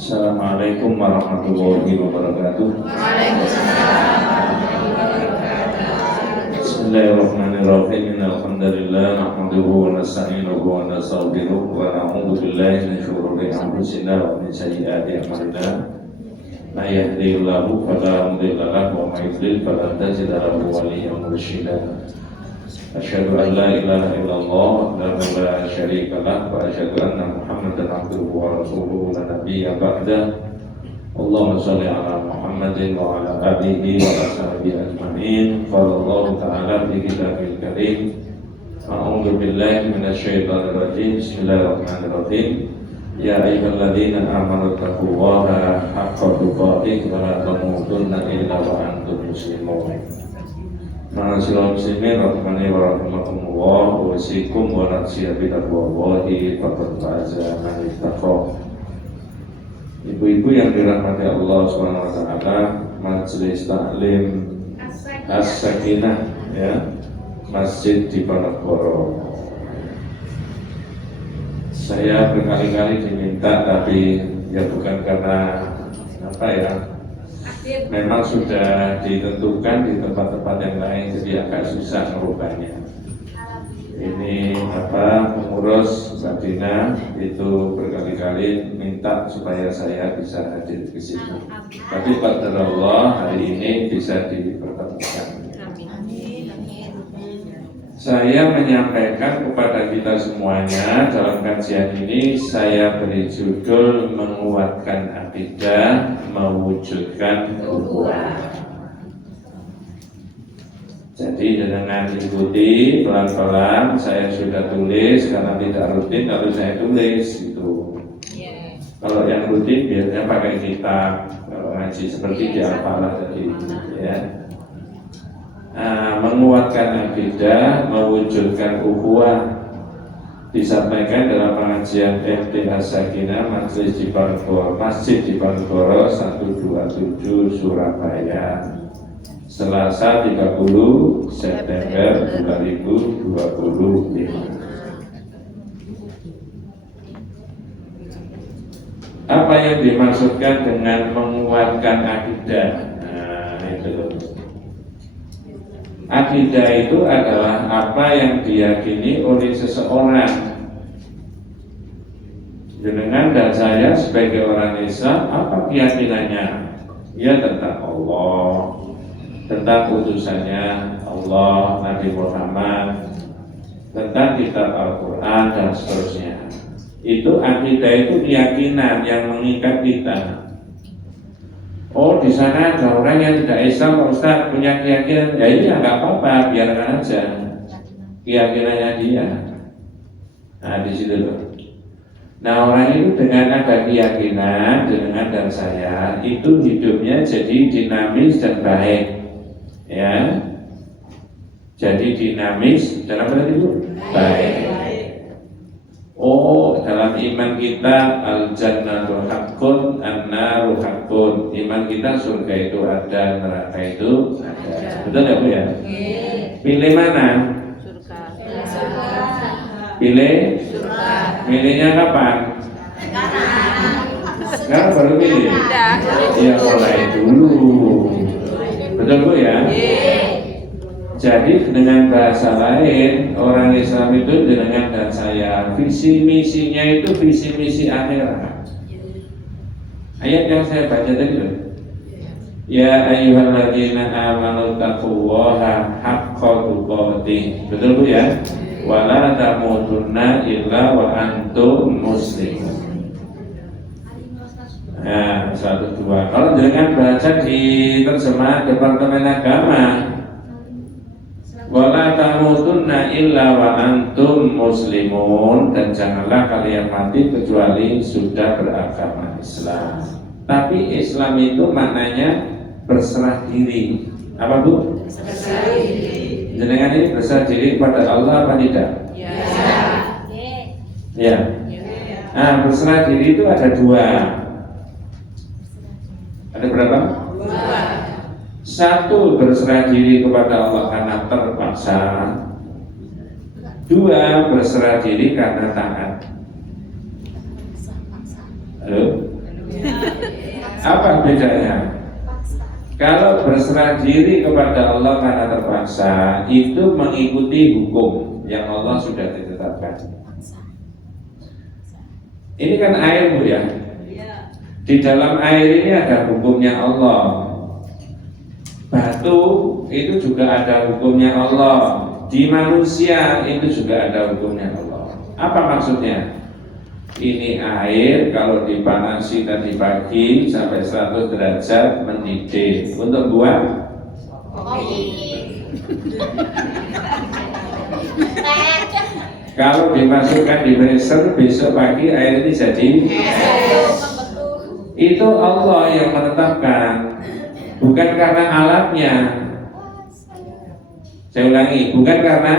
Assalamualaikum warahmatullahi wabarakatuh. Bismillahirrahmanirrahim. Alhamdulillah nahmaduhu wa nasta'inuhu wa nastaghfiruh wa na'udzu billahi min shururi anfusina wa min sayyiati a'malina. May yahdihillahu fala mudilla lahu wa may yudlil fala tajida lahu waliyyan mursyida. Asyhadu an la ilaha illallah wahdahu la syarika lah wa asyhadu anna Muhammadan abduhu wa rasuluhu la nabiyya ba'dah. Allahumma shalli ala Muhammadin wa ala alihi wa ashabihi ajma'in. Qala Allah ta'ala fi kitabil karim. A'udzu billahi minasyaitonir rajim. Bismillahirrahmanirrahim. Ya ayyuhalladzina amanu taqullaha haqqa tuqatih wa la tamutunna illa wa antum muslimun. Ma'asyiral muslimin rahimani wa rahimakumullah, wasikum wa nafsiya bi taqwallahi faqad faza man ittaqa. Ibu-ibu yang dirahmati Allah Subhanahu wa taala, Majelis Taklim As-Sakinah ya, Masjid di Ponorogo. Saya berkali-kali diminta, tapi ya bukan karena apa ya, memang sudah ditentukan di tempat-tempat yang lain, jadi agak susah merubahnya. Ini pengurus Madinah itu berkali-kali minta supaya saya bisa hadir ke sini. Tapi qadarullah hari ini bisa dipertemukan. Saya menyampaikan kepada kita semuanya dalam kajian ini, saya beri judul menguatkan akidah, mewujudkan ukhuwah. Jadi dengan ikuti pelan-pelan, saya sudah tulis karena tidak rutin kalau saya tulis itu. Kalau yang rutin biasanya pakai kitab, kalau ngaji seperti di Al-Falah tadi ya. Menguatkan akidah, mewujudkan ukhuwah disampaikan dalam pengajian FT As-Sakinah Masjid di Ponorogo 127 Surabaya, Selasa 30 September 2025. Apa yang dimaksudkan dengan menguatkan akidah? Itu akidah itu adalah apa yang diyakini oleh seseorang. Jenengan dan saya sebagai orang Islam, apa keyakinannya? Ya tentang Allah, tentang utusannya Allah, Nabi Muhammad, tentang kitab Al-Quran dan seterusnya. Itu akidah, itu keyakinan yang mengikat kita. Oh, di sana ada orang yang tidak Islam, Pak Ustaz, punya keyakinan. Ya iya, nggak apa-apa, biarkan aja keyakinannya dia. Nah, di situ loh. Nah, orang itu dengan ada keyakinan, dengan dan saya, itu hidupnya jadi dinamis dan baik. Ya, jadi dinamis dalam arti itu baik. Oh, dalam iman kita al-jannatu haqqun, an-naru haqqun. Iman kita surga itu ada, neraka itu ada. Betul ya Bu ya? Pilih mana? Surga. Pilih? Surga. Pilihnya kapan? Sekarang baru pilih? Ya mulai dulu. Betul Bu ya? Jadi dengan bahasa lain, orang Islam itu dengan dan saya, visi misinya itu visi misi akhirat. Ayat yang saya baca tadi loh. Ya ayyuhalladzina amanu taqullaha haqqa tuqatih. Betul Bu ya? Wala tamutunna illa wa antum muslimun. Nah, 102. Kalau dengan baca di terjemahan Departemen Agama, wala tamutunna illa wa antum muslimun, dan janganlah kalian mati kecuali sudah beragama Islam. Tapi Islam itu maknanya berserah diri. Apa Bu? Berserah diri. Jenengan ini berserah diri kepada Allah apa tidak? Ya. Ya. Nah, berserah diri itu ada dua. Ada berapa? Dua. Satu, berserah diri kepada Allah karena terpaksa. Dua, berserah diri karena taat. Halo? Apa bedanya? Kalau berserah diri kepada Allah karena terpaksa, itu mengikuti hukum yang Allah sudah ditetapkan. Ini kan air, Bu ya. Di dalam air ini ada hukumnya Allah. Batu itu juga ada hukumnya Allah. Di manusia itu juga ada hukumnya Allah. Apa maksudnya? Ini air kalau dipanasi tadi pagi sampai 100 derajat mendidih. Untuk buat kalau dimasukkan di freezer besok pagi air ini jadi. Itu Allah yang menetapkan, bukan karena alatnya. Saya ulangi, bukan karena.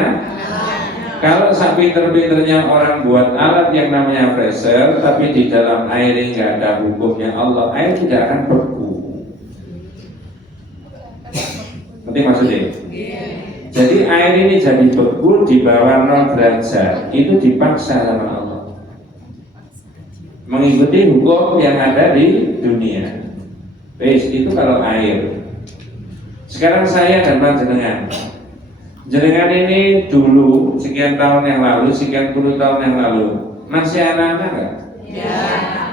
Kalau pinter-pinternya orang buat alat yang namanya freezer, tapi di dalam air ini nggak ada hukumnya Allah, air tidak akan beku. Ngerti maksudnya? Jadi air ini jadi beku di bawah 0 derajat, itu dipaksa sama Allah, mengikuti hukum yang ada di dunia. Itu kalau air. Sekarang saya dan panjenengan. Jenengan ini dulu sekian tahun yang lalu, sekian puluh tahun yang lalu masih anak-anak nggak? Ya.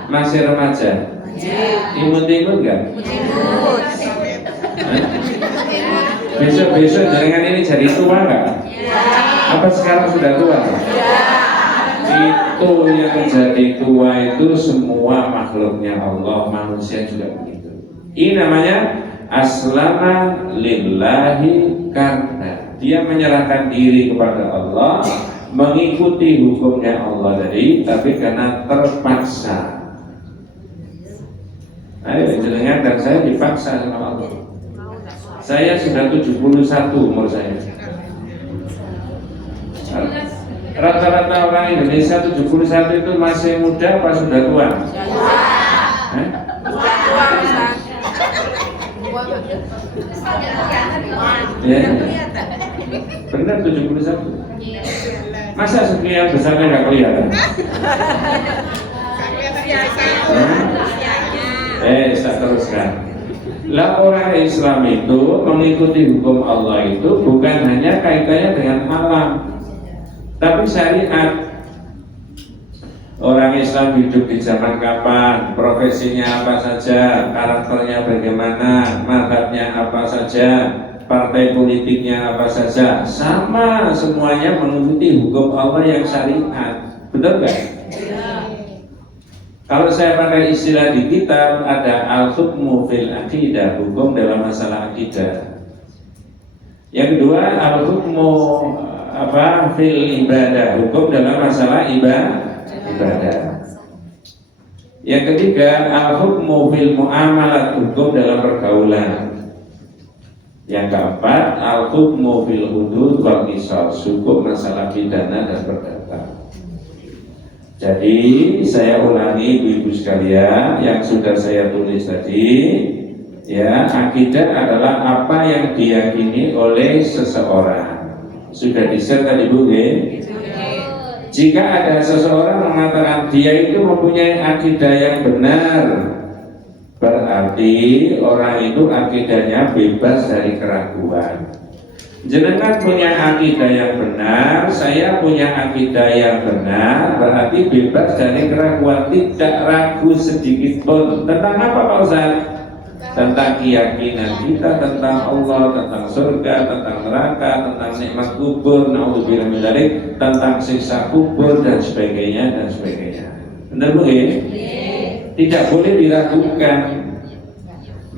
Masih remaja? Ya. Imut-imut nggak? Imut. Besok-besok jenengan ini jadi tua nggak? Ya. Apa sekarang sudah tua? Ya. Itu yang jadi tua itu semua makhluknya Allah, manusia juga begitu. Ini namanya aslama lillahi karena dia menyerahkan diri kepada Allah, mengikuti hukumnya Allah tadi, tapi karena terpaksa. Ayo jenengan dan saya dipaksa sama Allah. Saya sudah 71 umur saya. Rata-rata orang Indonesia 71 itu masih muda apa sudah tua? Ya. Benar 71. Masa sekian besarnya nggak kelihatan? Saya teruskan. Lah orang Islam itu mengikuti hukum Allah itu bukan hanya kaitannya dengan alam, tapi syariat. Orang Islam hidup di zaman kapan, profesinya apa saja, karakternya bagaimana, mazhabnya apa saja, partai politiknya apa saja, sama semuanya mengikuti hukum Allah yang syariat. Betul nggak? Ya. Kalau saya pakai istilah di kitab ada al-hukmu fil aqidah, hukum dalam masalah akidah. Yang kedua al-hukmu fil ibadah, hukum dalam masalah ibadah. Yang ketiga al-hukmu fil muamalat, hukum dalam pergaulan. Yang keempat al-hukmu fil hudud wal qisas, hukum masalah pidana dan perdata. Jadi saya ulangi ibu-ibu sekalian yang sudah saya tulis tadi, ya, akidah adalah apa yang diyakini oleh seseorang. Sudah di-share tadi Bu, ya? Jika ada seseorang mengatakan dia itu mempunyai akidah yang benar, berarti orang itu akidahnya bebas dari keraguan. Jenengan punya akidah yang benar, saya punya akidah yang benar, berarti bebas dari keraguan, tidak ragu sedikit pun. Tentang apa Pak Ustaz? Tentang keyakinan kita tentang Allah, tentang surga, tentang neraka, tentang nikmat kubur, naudzubillah min dzalik, tentang siksa kubur dan sebagainya dan sebagainya. Benar Bu? Tidak boleh diragukan.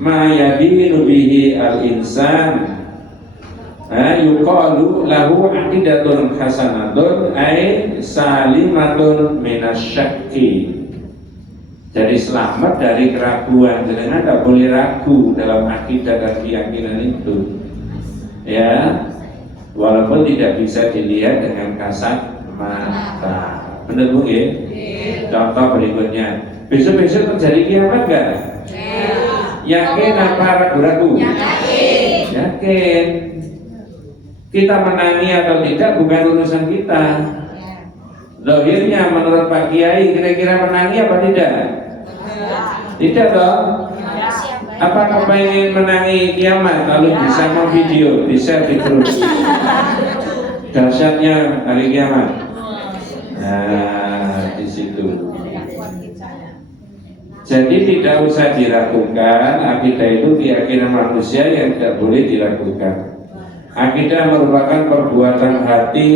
Ma yadinu bihi al-insan yuqalu lahu aqidatun hasanatun ay salimatun minasyakki. Jadi selamat dari keraguan. Jadi tidak boleh ragu dalam akidah dan keyakinan itu, ya, walaupun tidak bisa dilihat dengan kasat mata. Benar Bu? Contoh berikutnya, besok-besok terjadi kiamat enggak? Yakin apa ragu-ragu? Yakin. Kita menangi atau tidak bukan urusan kita. Zahirnya menurut Pak Kiai kira-kira menangi apa tidak? Tidak dong. Apa kepengen menangi kiamat lalu bisa memvideo, bisa di grup dahsyatnya hari kiamat? Nah, di situ. Jadi tidak usah diragukan, akidah itu keyakinan manusia yang tidak boleh diragukan. Akidah merupakan perbuatan hati,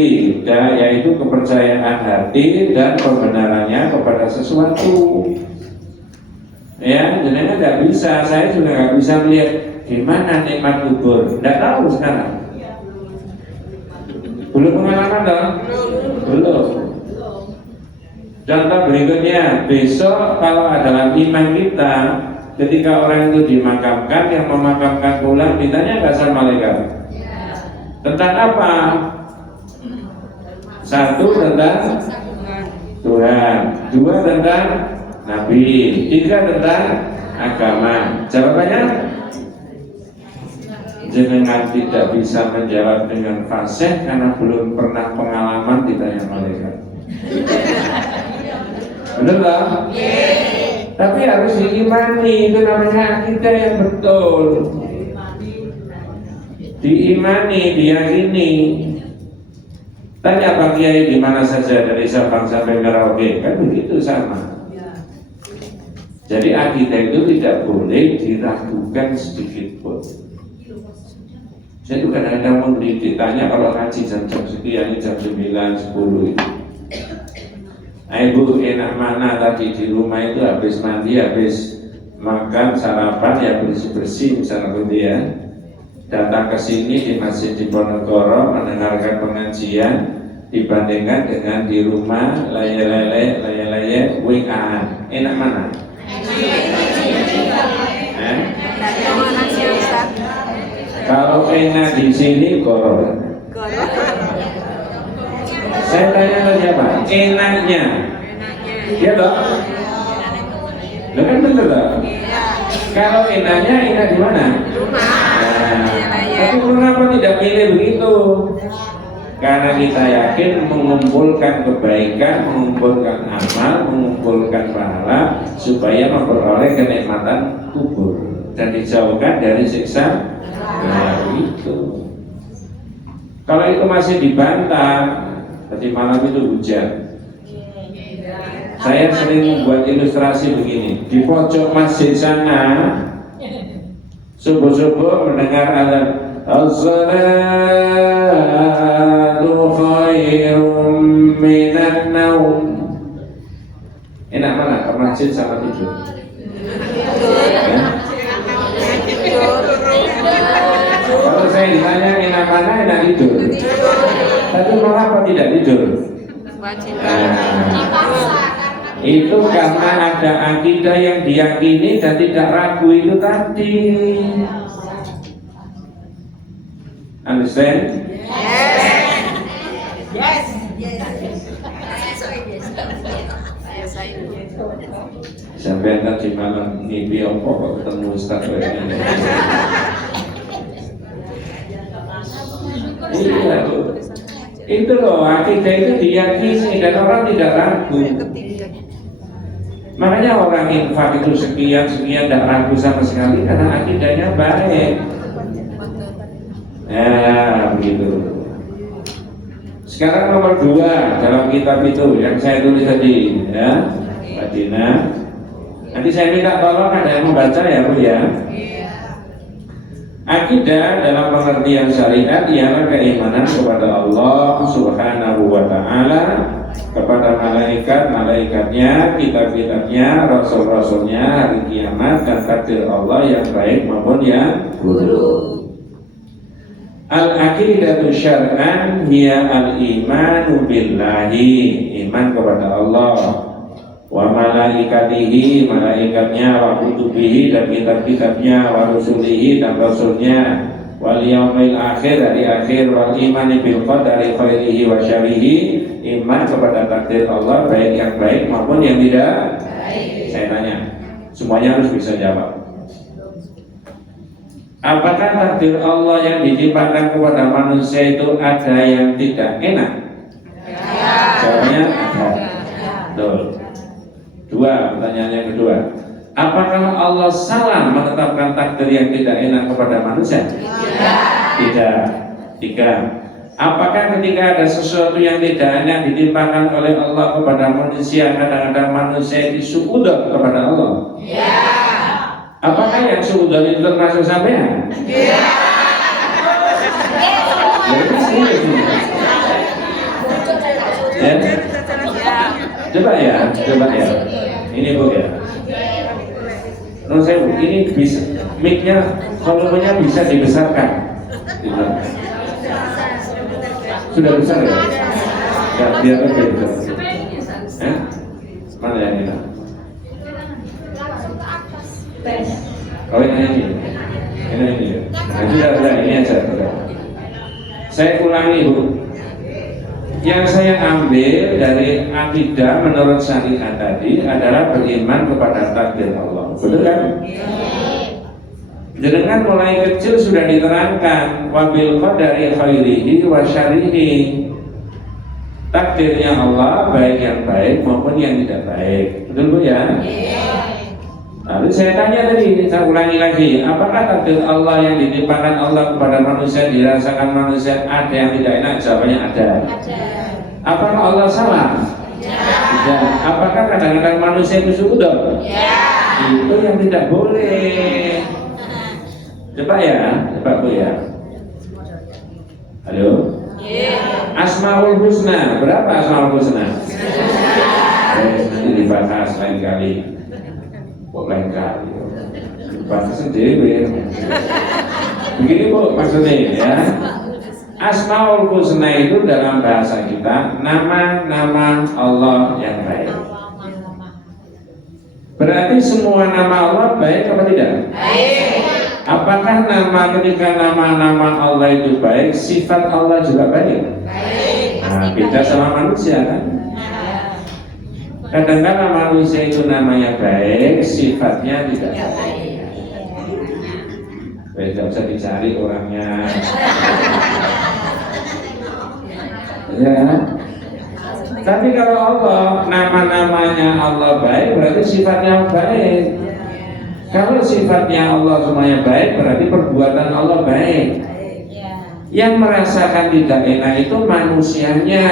yaitu kepercayaan hati dan pembenarannya kepada sesuatu. Ya, jadi nggak bisa, saya juga nggak bisa melihat gimana nikmat kubur, nggak tahu sekarang. Belum pengalaman dong? Belum. Contoh berikutnya, besok kalau adalah iman kita, ketika orang itu dimakamkan, yang memakamkan pulang ditanya nggak sama malaikat? Tentang apa? Satu tentang Tuhan, dua tentang Nabi, tiga tentang agama. Jawabannya, jenengan tidak bisa menjawab dengan fasih karena belum pernah pengalaman ditanya malaikat. Benar tak? Tapi harus diimani, itu namanya akidah yang betul. Diimani, diyakini. Tanya Pak Kiai di mana saja dari Sabang sampai Merauke, kan begitu sama. Jadi akidah itu tidak boleh diragukan sedikit pun. Saya itu kadang-kadang mau ditanya kalau ngaji jam-jam sekian, jam 9, 10 itu. Nah, Ibu enak mana tadi di rumah itu habis mandi, habis makan, sarapan, ya bersih-bersih misalnya gitu ya. Datang ke sini di Masjid Diponegoro mendengarkan pengajian dibandingkan dengan di rumah leye-leye WA-an. Enak mana? Kalau enak di sini goro. Saya tanya ke siapa? Enaknya. Iya dong? Lo kan bener dong? Kalau enaknya enak di mana? Tapi kenapa tidak pilih begitu? Karena kita yakin mengumpulkan kebaikan, mengumpulkan amal, mengumpulkan pahala supaya memperoleh kenikmatan kubur dan dijauhkan dari siksa. Nah itu. Kalau itu masih dibantah, tadi malam itu hujan. Saya sering membuat ilustrasi begini. Di pojok masjid sana, subuh-subuh mendengar azan, as-salatu khairum minan naum. Enak mana ke masjid sama tidur? Kalau saya ditanya enak mana, enak tidur. Tapi mengapa tidak tidur? Itu karena ada akidah yang diyakini dan tidak ragu itu tadi. Understand? Yes. Sampai tadi malam mimpi apa kok ketemu Ustaz ini? Iya loh. Itu loh, akidah itu diyakini dan orang tidak ragu. Makanya orang infak itu sekian tidak ragu sama sekali karena akidahnya baik. Ya begitu. Sekarang nomor 2 dalam kitab itu yang saya tulis tadi, ya, Mbak Dina. Nanti saya minta tolong ada yang membaca ya Bu ya. Akidah dalam pengertian syariat ialah keimanan kepada Allah Subhanahu wa Ta'ala, kepada malaikat-malaikatnya, kitab-kitabnya, rasul-rasulnya, hari kiamat, dan takdir Allah yang baik maupun yang buruk. Al-aqidatu syar'an hiya al-imanu billahi, iman kepada Allah, wa malaikatihi, malaikatnya, wa kutubihi, dan kitab-kitabnya, wa rusulihi, dan rasulnya, wal yaumil akhir, hari akhir, wal imani bil qadari khairihi wa syarihi, iman kepada takdir Allah baik yang baik maupun yang tidak baik. Saya tanya, semuanya harus bisa jawab. Apakah takdir Allah yang ditimpakan kepada manusia itu ada yang tidak enak? Ya. Jawabnya ada. Betul. 2, pertanyaan yang kedua. Apakah Allah salah menetapkan takdir yang tidak enak kepada manusia? Tidak. Tiga. Apakah ketika ada sesuatu yang tidak enak ditimpakan oleh Allah kepada manusia, kadang-kadang manusia itu suudzon kepada Allah? Ya. Apakah yang suudzon itu termasuk sampean? Ya. Ya. Coba ya. Ini Bu ya. Menurut saya ini bisa, mic-nya, volumenya bisa dibesarkan. Sudah besar ya? Ya, biar lebih besar. Mana yang ini? Oh ini. Nah, sudah ini aja. Saya ulangi Bu. Yang saya ambil dari akidah menurut syariat tadi adalah beriman kepada takdir Allah. Betul kan? Dengan mulai kecil sudah diterangkan wabil qadari khairihi wa syarrihi. Takdirnya Allah baik yang baik maupun yang tidak baik. Betul Bu ya? Lalu saya tanya tadi, saya ulangi lagi, apakah takdir Allah yang ditimpakan Allah kepada manusia dirasakan manusia ada yang tidak enak? Jawabannya ada. Apakah Allah salah? Tidak. Apakah kadang-kadang manusia itu suudzon? Itu yang tidak boleh. Coba Bu ya. Halo? Asmaul Husna, berapa Asmaul Husna? Nanti dibahas lain kali. Kok lain kali? Dibahas sendiri. Begini Bu maksudnya ya. Asmaul Husna itu dalam bahasa kita nama-nama Allah yang baik. Berarti semua nama Allah baik apa tidak? Baik. Apakah ketika nama-nama Allah itu baik, sifat Allah juga baik? Baik. Nah, beda sama manusia kan? Kadang-kadang manusia itu namanya baik, sifatnya tidak baik. Tidak usah dicari orangnya. Ya. Tapi kalau Allah, nama-namanya Allah baik, berarti sifatnya baik. Kalau sifatnya Allah semuanya baik, berarti perbuatan Allah baik. Yang merasakan tidak enak itu manusianya.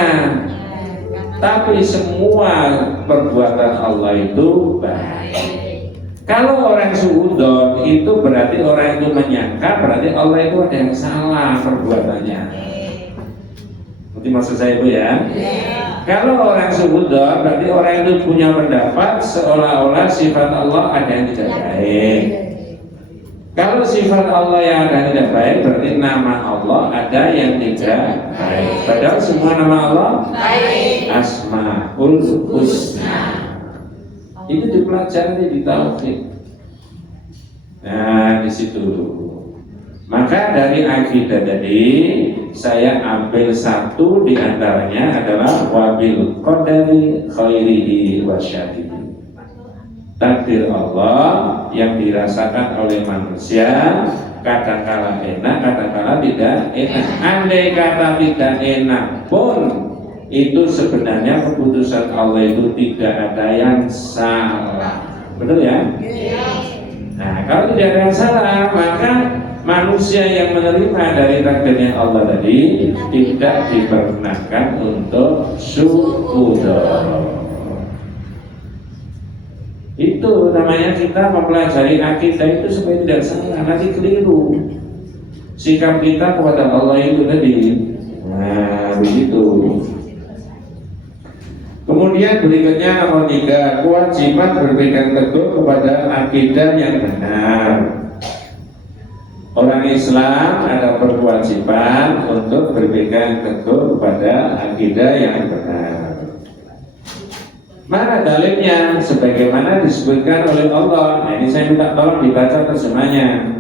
Tapi semua perbuatan Allah itu baik. Kalau orang suudzon itu berarti orang itu menyangka berarti Allah itu ada yang salah perbuatannya. Itu maksud saya Bu ya. Kalau orang suudzon berarti orang itu punya pendapat seolah-olah sifat Allah ada yang tidak baik. Kalau sifat Allah yang ada yang tidak baik berarti nama Allah ada yang tidak baik. Padahal semua nama Allah baik. Asmaul Husna. Itu dipelajari di tauhid. Nah, di situ. Maka dari akidah tadi saya ambil satu di antaranya adalah wabil qadari khairihi wa syarrihi. Takdir Allah yang dirasakan oleh manusia kadang-kala enak, kadang-kala tidak enak. Andai kata tidak enak pun itu sebenarnya keputusan Allah itu tidak ada yang salah. Betul ya? Nah, kalau tidak ada yang salah, maka manusia yang menerima dari takdirnya Allah tadi tidak diperkenankan untuk suudzon. Itu namanya kita mempelajari akidah itu supaya tidak salah, nanti keliru sikap kita kepada Allah itu tadi. Nah, begitu. Kemudian berikutnya nomor 3, kewajiban berpegang teguh kepada akidah yang benar. Orang Islam ada berkewajiban untuk berpegang teguh kepada akidah yang benar. Mana dalilnya? Sebagaimana disebutkan oleh Allah. Nah, ini saya minta tolong dibaca terjemahnya.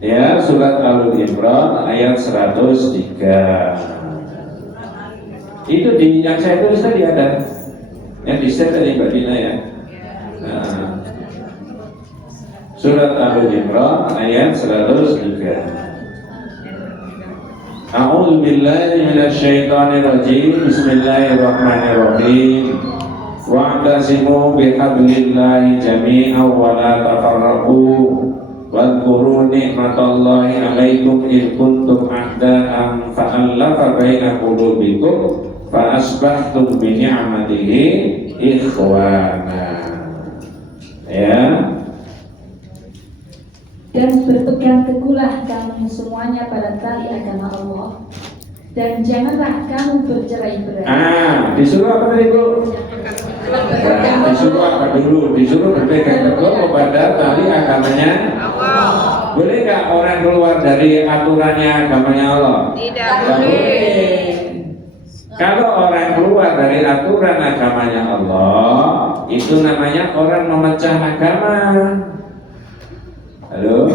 Ya, surat Al-Imran ayat 103. Itu di yang saya tulis tadi ada. Yang di share tadi Mbak Dina ya. Nah, surat Al-Imran ayat 103. A'udzu billahi minasy syaithanir rajim. Bismillahirrahmanirrahim. wa'tasimu bihablillahi jami'an wa la tafarraqu wadhkuru ni'matallahi 'alaikum id kuntum a'da'an fa'alafa baina qulubikum fa asbahtum bi ni'matihi ikhwana. Ya. Dan berpegang teguhlah kamu semuanya pada tali agama Allah, dan janganlah kamu bercerai-berai. Disuruh apa tadi Bu? Disuruh apa dulu? Disuruh berpegang teguh kepada tali agamanya Allah. Boleh nggak orang keluar dari aturannya agamanya Allah? Tidak boleh. Kalau orang keluar dari aturan agamanya Allah, itu namanya orang memecah agama. Halo?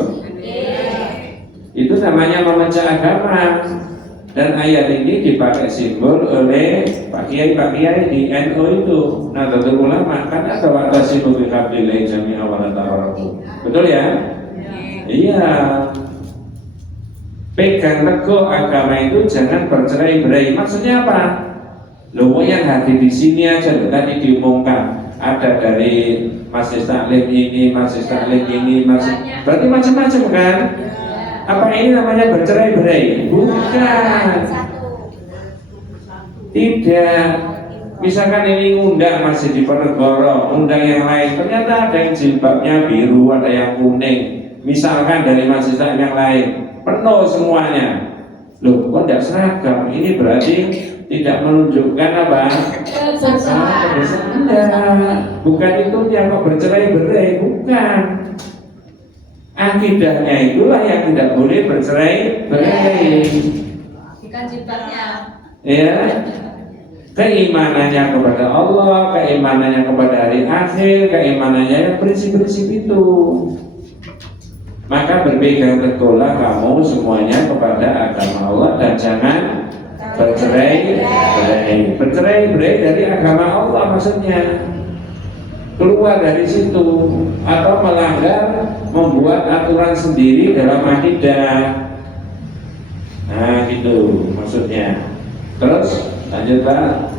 Itu namanya memecah agama. Dan ayat ini dipakai simbol oleh Pak Kiai di NU itu, Nahdlatul Ulama, kan ada wa'tasimu bihablillahi jami'an wa la tafarraqu. Betul ya? Iya. Pegang teguh agama itu jangan bercerai-berai. Maksudnya apa? Loh, yang hadir di sini aja loh, tadi diumumkan ada dari Masjid Taklim ini, Masjid Taklim ini, berarti macam-macam kan? Apa ini namanya bercerai-berai? Bukan. Tidak. Misalkan ini ngundang Masjid Diponegoro, undang yang lain, ternyata ada yang jilbabnya biru, ada yang kuning. Misalkan dari Masjid Taklim yang lain, penuh semuanya. Loh, kok tidak seragam? Ini berarti tidak menunjukkan apa? Bukan itu yang mau bercerai-berai, bukan. Akidahnya itulah yang tidak boleh bercerai-berai. Bukan jilbabnya. Ya, keimanannya kepada Allah, keimanannya kepada hari akhir, keimanannya yang prinsip-prinsip itu. Maka berpegang teguhlah kamu semuanya kepada agama Allah dan jangan bercerai-berai. Bercerai-berai dari agama Allah maksudnya. Keluar dari situ atau melanggar, membuat aturan sendiri dalam akidah. Nah, gitu maksudnya. Terus lanjut Pak.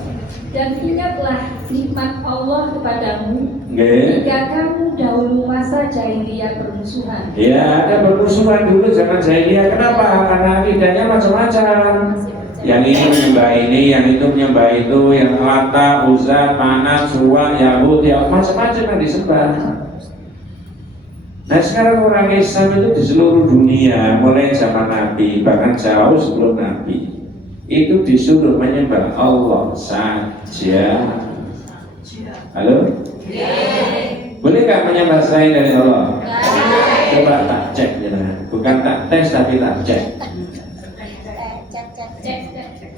Dan ingatlah nikmat Allah kepadamu Jika kamu dahulu masa jahiliyah bermusuhan. Ya, ada bermusuhan dulu zaman jahiliyah. Kenapa? Karena akidahnya macam-macam. Yang ini menyembah ini, yang itu menyembah itu, yang Lata, Uzza, Manat, Suwa, Yahud, ya macam-macam yang disembah. Nah sekarang orang Islam itu di seluruh dunia, mulai zaman Nabi, bahkan jauh sebelum Nabi, itu disuruh menyembah Allah saja. Halo? Boleh nggak menyembah selain dari Allah? Coba tak cek, ya. Bukan tak tes tapi tak cek.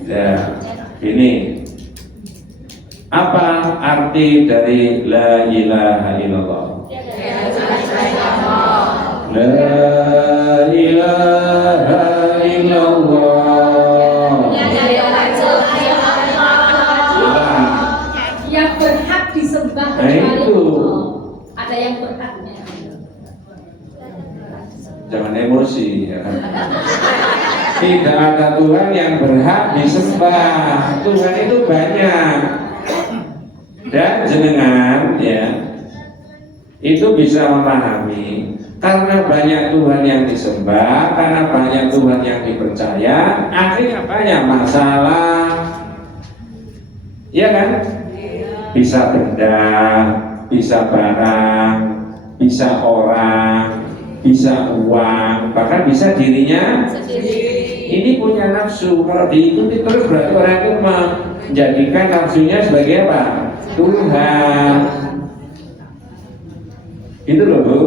Ya, ini apa arti dari la ilaha illallah? La ilaha illallah. Yang berhak disembah kecuali Allah. Ada yang berhaknya. Jangan emosi ya. Tidak ada Tuhan yang berhak disembah. Tuhan itu banyak. Dan jenengan ya itu bisa memahami karena banyak Tuhan yang disembah, karena banyak Tuhan yang dipercaya, akhirnya banyak masalah. Iya kan? Bisa benda, bisa barang, bisa orang, bisa uang, bahkan bisa dirinya sendiri. Ini punya nafsu, kalau diikuti terus berarti orang itu menjadikan nafsunya sebagai apa? Tuhan. Gitu loh Bu.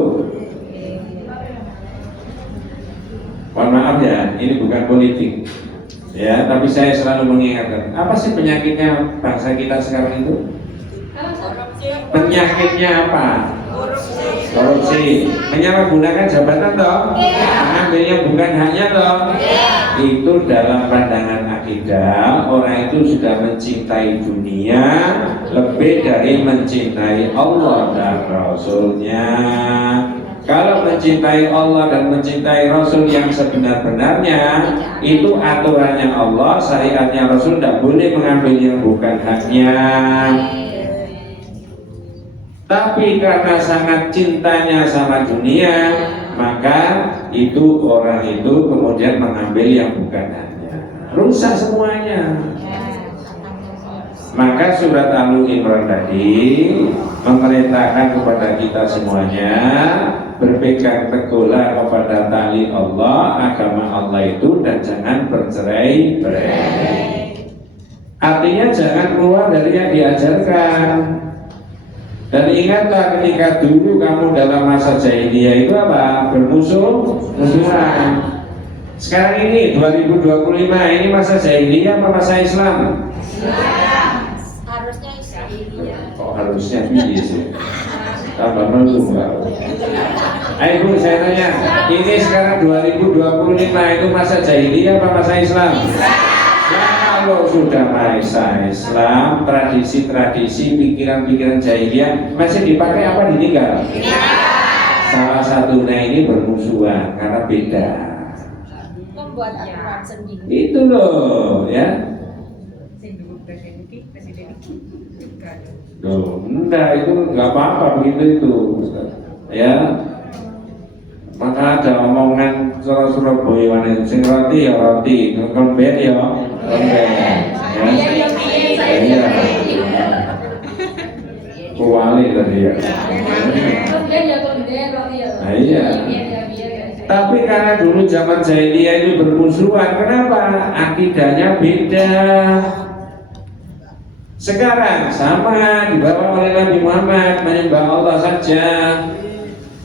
Mohon maaf ya, ini bukan politik ya, tapi saya selalu mengingatkan, apa sih penyakitnya bangsa kita sekarang itu? Penyakitnya apa? Korupsi, menyalahgunakan jabatan toh, mengambilnya bukan haknya toh. Itu dalam pandangan akidah, orang itu sudah mencintai dunia lebih dari mencintai Allah dan Rasulnya. Kalau mencintai Allah dan mencintai Rasul yang sebenar-benarnya, itu aturannya Allah, syariatnya Rasul, tidak boleh mengambil yang bukan haknya. Tapi karena sangat cintanya sama dunia, maka itu orang itu kemudian mengambil yang bukan hanya, rusak semuanya. Maka surat Al-Imran tadi memerintahkan kepada kita semuanya berpegang teguhlah kepada tali Allah, agama Allah itu, dan jangan bercerai-berai. Artinya jangan keluar dari yang diajarkan. Dan ingatlah ketika dulu kamu dalam masa jahiliyah itu apa? Bermusuhan. Sekarang ini 2025 ini masa jahiliyah apa masa Islam? Harusnya Islam. Kok harusnya ini sih? Tambah melulu enggak? Ayo Bu, saya tanya, ini sekarang 2025 itu masa jahiliyah apa masa Islam? Kalau sudah masa Islam, tradisi-tradisi, pikiran-pikiran jahiliyah masih dipakai apa ditinggal? Salah satunya ini bermusuhan karena beda. Membuat aturan sendiri. Itu loh, ya. Loh, enggak, itu enggak apa-apa begitu itu, ya. Maka ada omongan Surabaya mana sing roti ya roti, ngomben ya ngomben. Ya. Kuali tadi ya. Iya. Tapi karena dulu zaman jahiliyah itu bermusuhan, kenapa? Akidahnya beda. Sekarang sama dibawa oleh Nabi Muhammad, menyembah Allah saja.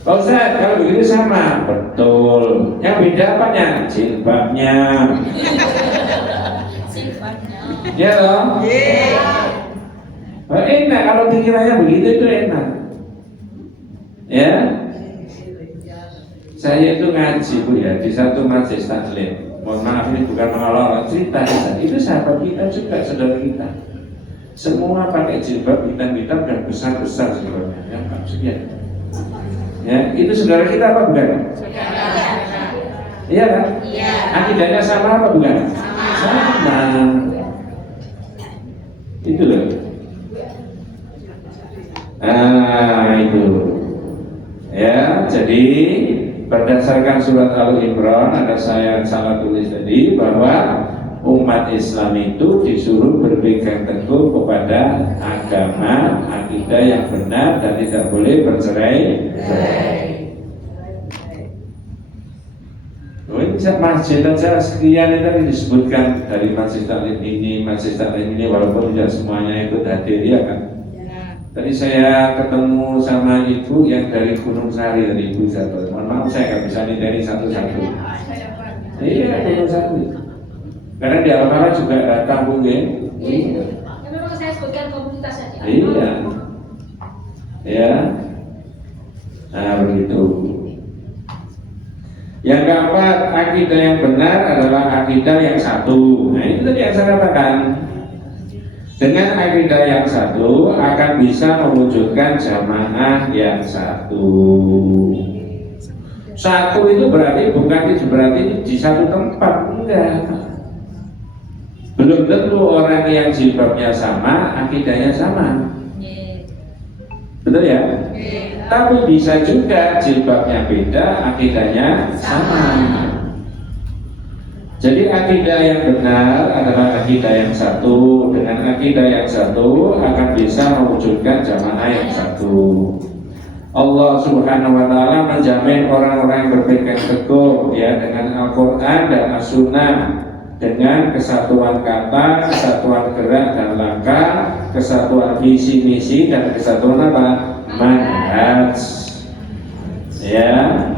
Pak Ustaz, kalau begitu sama, betul. Yang beda apanya? Jilbabnya. Ya loh. Enak kalau pikirannya begitu itu enak. Ya. Saya itu ngaji Bu ya di satu majelis taklim. Mohon maaf ini bukan mengolok cerita itu sahabat kita juga saudara kita. Semua pakai jilbab hitam-hitam dan besar-besar sebenarnya. Ya, maksudnya. Ya, itu saudara kita apa bukan? Iya kan? Iya. Akidahnya sama apa bukan? Sama. Itu loh. Itu. Ya, jadi berdasarkan surat Al-Imran ada saya salah tulis tadi bahwa umat Islam itu disuruh berpegang teguh kepada agama, akidah yang benar dan tidak boleh bercerai. Masjid aja sekian itu disebutkan dari masjid taklim ini, walaupun tidak semuanya itu hadir ya kan. Tadi saya ketemu sama ibu yang dari Gunung Sari dari ibu satu. Mohon maaf saya nggak bisa nidani satu-satu. Iya Gunung Sari. Karena di Almara juga ada kampung ya. Iya. Ya memang saya sebutkan komunitas saja. Iya. Ya. Nah begitu. Yang keempat, akidah yang benar adalah akidah yang satu. Nah itu tadi yang saya katakan. Dengan akidah yang satu akan bisa mewujudkan jamaah yang satu. Satu itu berarti bukan berarti di satu tempat, enggak. Belum tentu orang yang jilbabnya sama, akidahnya sama. Betul ya? Tapi bisa juga jilbabnya beda, akidahnya sama. Jadi akidah yang benar adalah akidah yang satu. Dengan akidah yang satu akan bisa mewujudkan jamaah yang satu. Allah Subhanahu wa taala menjamin orang-orang yang berpegang teguh ya dengan Al-Qur'an dan As-Sunnah, dengan kesatuan kata, kesatuan gerak dan langkah, kesatuan visi misi dan kesatuan apa? Manhaj. Ya.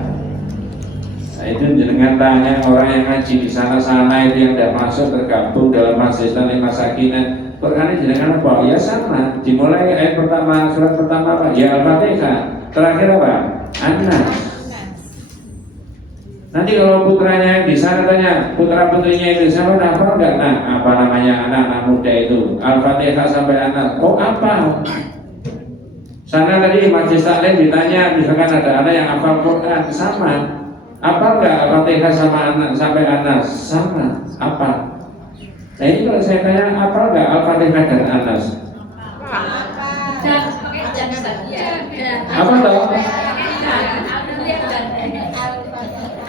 Nah, itu dengan tanya orang yang ngaji di sana-sana itu yang tidak masuk tergabung dalam majelis taklim masakinah. Quran jenengan apa? Ya sama. Dimulai ayat pertama, surat pertama apa? Ya Al-Fatihah. Terakhir apa? An-Nas. Nanti kalau putranya yang di sana tanya, putra putrinya itu sama apa enggak? Nah, apa namanya anak-anak muda itu? Al-Fatihah sampai An-Nas. Oh apa? Sana tadi majelis taklim ditanya, misalkan ada anak yang hafal Quran sama. Apa enggak Al-Fatihah sama anak sampai Anas? Sama. Apa? Nah ini kalau saya tanya apa enggak Al-Fatihah dan Anas? Apa toh?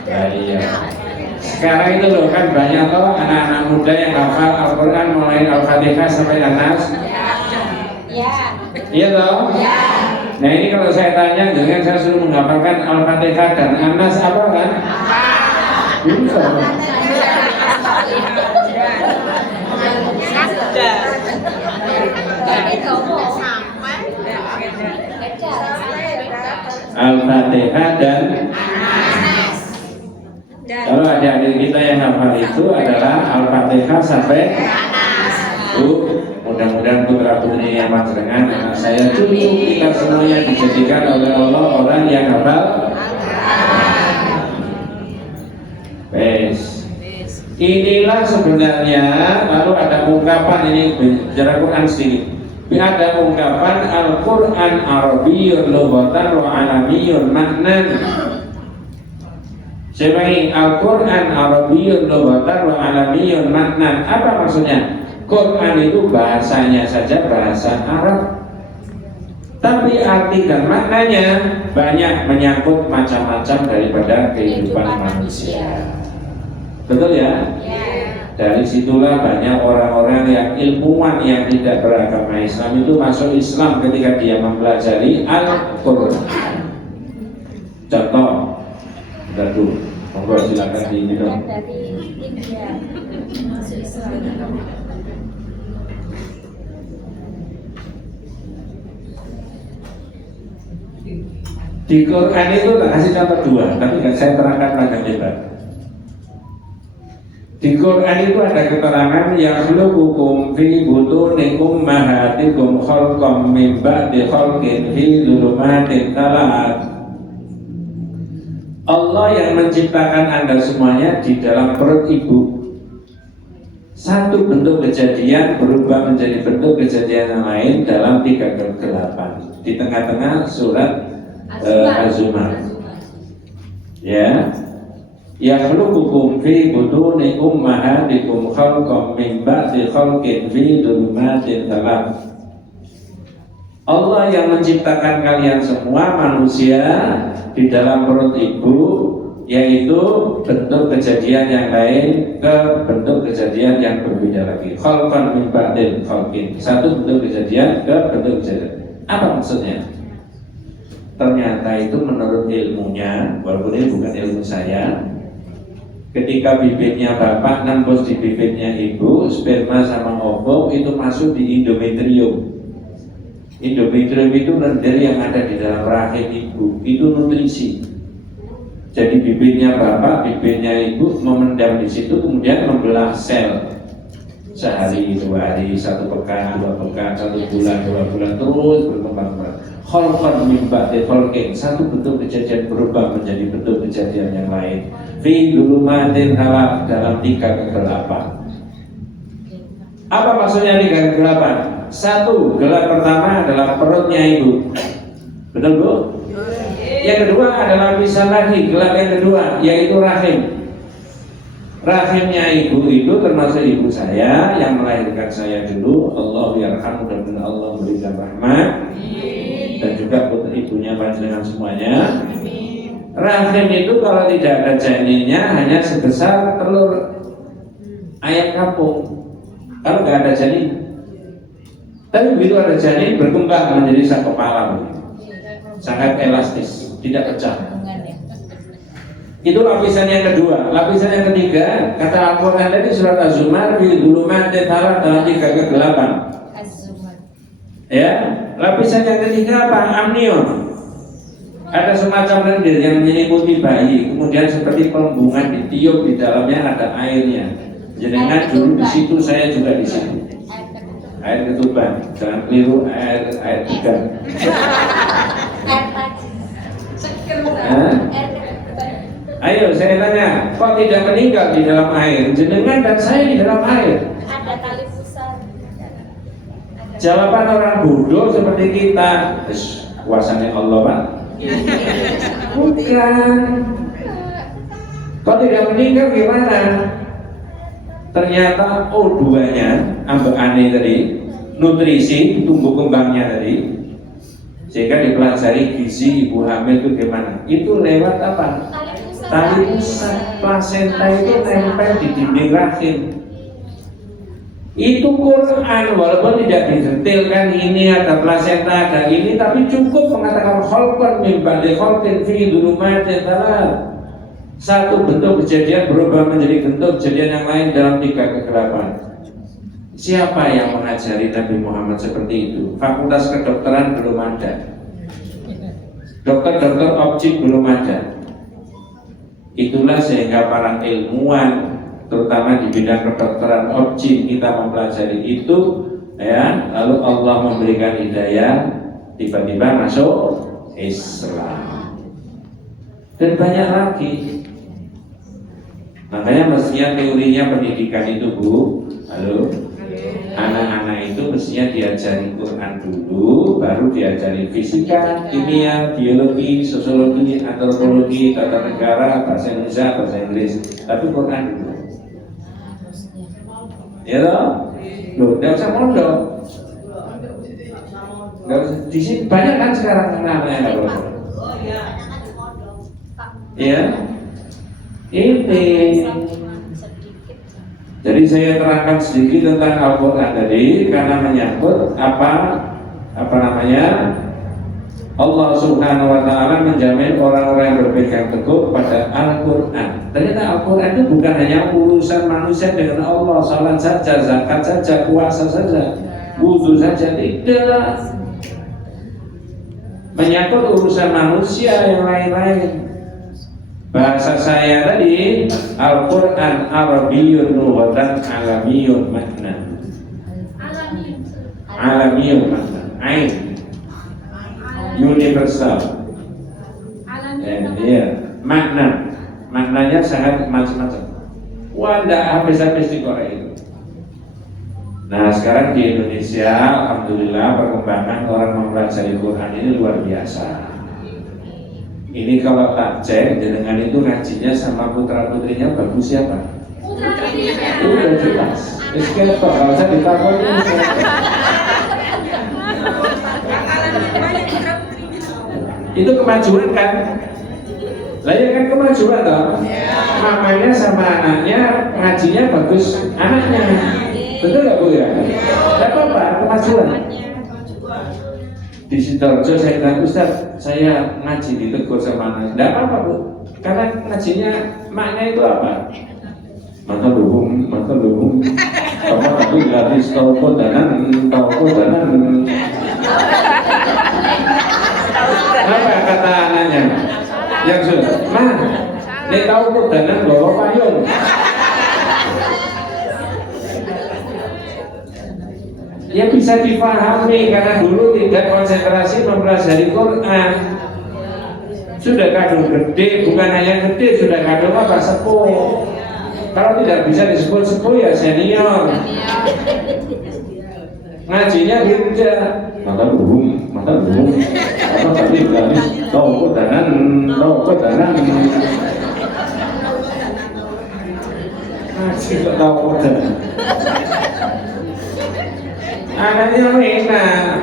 Nah, iya. Sekarang itu loh kan banyak toh anak-anak muda yang hafal Al-Quran mulai Al-Fatihah sampai An-Nas. Ya. Iya toh? Ya. Nah ini kalau saya tanya, jangan saya suruh menghafalkan Al-Fatihah dan An-Nas apa kan? Bisa. Al-Fatihah dan kalau adik-adik kita yang hafal itu adalah Al-Fatihah sampai mudah-mudahan putra putri yang panjenengan anak saya cucu kita semuanya dijadikan oleh Allah orang yang hafal. Inilah sebenarnya lalu ada ungkapan ini bicara Quran sedikit. Ada ungkapan Al-Quran Arabiyyun lughatan wa Alamiyyun maknan. Saya ulangi, Al-Quran Arabiyyun lughatan wa Alamiyyun maknan. Apa maksudnya? Quran itu bahasanya saja bahasa Arab, tapi arti dan maknanya banyak menyangkut macam-macam daripada kehidupan manusia. Betul ya? Dari situlah banyak orang-orang yang ilmuwan yang tidak beragama Islam itu masuk Islam ketika dia mempelajari Al-Quran. Contoh, dulu, monggo silakan diminum. Dari India masuk Islam. Di Quran itu tak kasih contoh dua, tapi nggak saya terangkan panjang lebar. Di Quran itu ada keterangan yang khuluqukum fi butuni ummahatikum khalqam min ba'di khalqin fi dhulumatin thalath. Allah yang menciptakan Anda semuanya di dalam perut ibu. Satu bentuk kejadian berubah menjadi bentuk kejadian yang lain dalam 3 kegelapan. Di tengah-tengah surat Az-Zumar. Ya. Yakhluqukum fi butuni ummahatikum khalqam min ba'di khalqin fi dhulumatin thalath. Allah yang menciptakan kalian semua manusia di dalam perut ibu, yaitu bentuk kejadian yang lain ke bentuk kejadian yang berbeda lagi. Khalqan min ba'di khalqin. Satu bentuk kejadian ke bentuk kejadian. Apa maksudnya? Ternyata itu menurut ilmunya, walaupun ini bukan ilmu saya, ketika bibitnya bapak nembus di bibitnya ibu, sperma sama ovum itu masuk di endometrium. Endometrium itu lendir yang ada di dalam rahim ibu, itu nutrisi. Jadi bibitnya bapak, bibitnya ibu memendam di situ, kemudian membelah sel. Sehari, 2 hari, 1 pekan, 2 pekan, 1 bulan, 2 bulan, terus berkembang. Khalqan min ba'di khalqin. Satu bentuk kejadian berubah menjadi bentuk kejadian yang lain. Fi dhulumatin thalath, dalam 3 kegelapan. Apa maksudnya 3 kegelapan? Satu, gelap pertama adalah perutnya ibu. Betul Bu? Yang kedua adalah lapisan lagi, gelap yang kedua, yaitu rahim. Rahimnya ibu itu termasuk ibu saya yang melahirkan saya dulu. Allah yarhamu, dan Allah berikan rahmat. Dan juga putri ibunya panjenengan semuanya. Rahim itu kalau tidak ada janinnya hanya sebesar telur ayam kampung. Kalau nggak ada janin, tapi begitu ada janin berkembang menjadi sak kepala, sangat elastis, tidak pecah. Itu lapisan yang kedua. Lapisan yang ketiga, kata Al-Quran tadi surat Az-Zumar, fi dhulumatin thalath, dalam 3 kegelapan. Ya, lapisan yang ketiga apa? Amnion. Ada semacam lendir yang menyelimuti bayi, kemudian seperti pembungan ditiup, di dalamnya ada airnya. Jenengan dulu di situ, saya juga di situ. Air ketuban, jangan keliru air ikan. Ayo saya tanya, kok tidak meninggal di dalam air? Jenengan dan saya di dalam air. Ada tali pusar. Jawaban orang bodoh seperti kita, kuasanya Allah Pak. Bukan. Kok tidak meninggal gimana? Ternyata O2-nya, ambek aneh tadi, nutrisi tumbuh kembangnya tadi, Sehingga dipelajari gizi ibu hamil itu gimana? Itu lewat apa? Tali pusat. Plasenta itu nempel di dinding rahim. Itu Quran, walaupun tidak didetailkan ini ada plasenta, ada ini, tapi cukup mengatakan khalqan min ba'di khalqin fi dhulumatin thalath. Satu bentuk kejadian berubah menjadi bentuk kejadian yang lain dalam 3 kegelapan. Siapa yang mengajari Nabi Muhammad seperti itu? Fakultas kedokteran belum ada, dokter-dokter objek belum ada. Itulah sehingga para ilmuwan, terutama di bidang kedokteran objek, kita mempelajari itu, ya. Lalu Allah memberikan hidayah, tiba-tiba masuk Islam, dan banyak lagi. Makanya mestinya teorinya pendidikan itu, Bu, halo, anak-anak itu mestinya diajari Quran dulu, baru diajari fisika, kimia, biologi, sosiologi, antropologi, tata negara, bahasa Indonesia, bahasa Inggris. Tapi Quran dulu. Ya toh? Loh, tidak usah mondok. Enggak usah. Di sini banyak kan sekarang anak-anak yang enggak mondok. Ya. Ini. Jadi saya terangkan sedikit tentang Al-Quran tadi karena menyangkut apa namanya, Allah Subhanahu wa Ta'ala menjamin orang-orang yang berpegang teguh pada Al-Quran. Ternyata Al-Quran itu bukan hanya urusan manusia dengan Allah, salat saja, zakat saja, puasa saja, wudu saja, tidak. Menyangkut urusan manusia yang lain-lain. Bahasa saya tadi, Al-Quran Arabiyyun lughatan Alamiyun makna. Alamiyun makna. Ain. Universal. Iya. Maknanya sangat macam-macam. Wah, tidak habis-habis di Korea itu. Nah, sekarang di Indonesia, alhamdulillah perkembangan orang mempelajari Quran ini luar biasa. Ini kalau tak cek, dengan itu ngajinya sama putra-putrinya bagus siapa? Putra-putrinya. Udah jelas. Sekian kok, kalau saya ditakut ini. Itu kemajuan kan? Lah ya kan kemajuan toh? Mamanya sama anaknya ngajinya bagus anaknya. Betul nggak Bu ya? Tidak apa-apa, kemajuan. Di Sidoarjo saya bilang, Ustaz, saya ngaji di Tegur sama anak. Tidak apa-apa Bu, karena ngajinya maknya itu apa? Maka luhum. Kamu tapi gratis tahu kodanan. Apa kata anaknya? Yang sudah, ini tahu kodanan bawa payung. Ya bisa dipahami karena dulu tidak konsentrasi mempelajari Quran. Sudah kadung gede, bukan hanya gede, sudah kadung apa? Sepuh. Kalau tidak bisa disebut sepuh ya senior. Ngajinya beda. Maka belum. Apa tadi garis tahu kodanan. Ngaji kok tahu kodanan. Anaknya enak.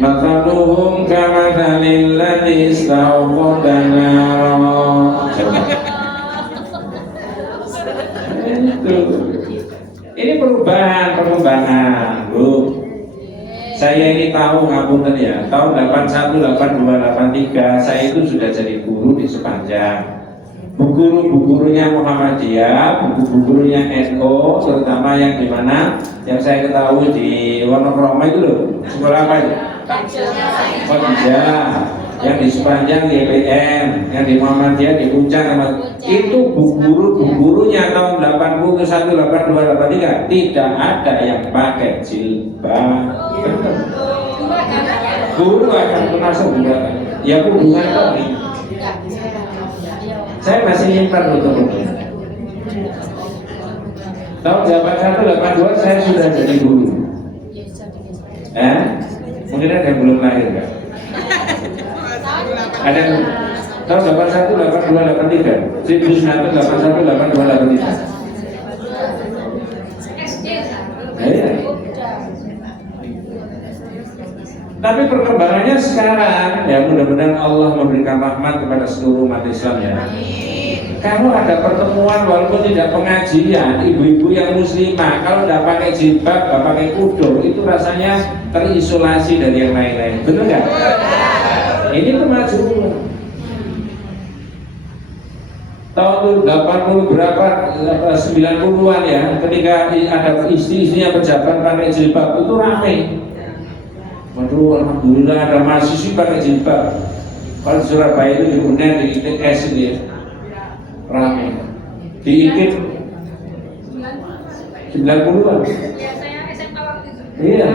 Makaluhum kama dalil ladzi istauqadana. Ini perkembangan, Bu. Saya ini tahu ngapunten ya, tahun 81, 82, 83 saya itu sudah jadi guru di Sepanjang. Buku-bukunya Muhammadiyah, buku-bukunya NU, terutama yang di mana yang saya ketahui di Wonokromo itu loh, sekolah apa itu? Khadijah, yang di Sepanjang di EPM, yang di Muhammadiyah di Puncak, itu buku-bukunya tahun 81, 82, 83 tidak ada yang pakai jilbab. Guru akan termasuk juga, ya hubungan kok. Saya masih nyimpan untuk itu. Tahun 81, 82 saya sudah jadi guru. Mungkin ada yang belum lahir kan? Ada yang tahun 81, 82, 83 1981, 82, 83. Tapi perkembangannya sekarang, ya mudah-mudahan Allah memberikan rahmat kepada seluruh umat Islam ya. Kalau ada pertemuan walaupun tidak pengajian, ibu-ibu yang muslimah kalau tidak pakai jilbab, tidak pakai kudur, itu rasanya terisolasi dari yang lain-lain. Benar nggak? Ini kemajuan. Tahun 80 berapa, 90-an ya, ketika ada istri-istrinya pejabat pakai jilbab, itu ramai. Waduh, alhamdulillah ada mahasiswi pakai jilbab. Kalau di Surabaya itu diundang di ITS ini ya, ramai. Di ITS 90-an. Iya.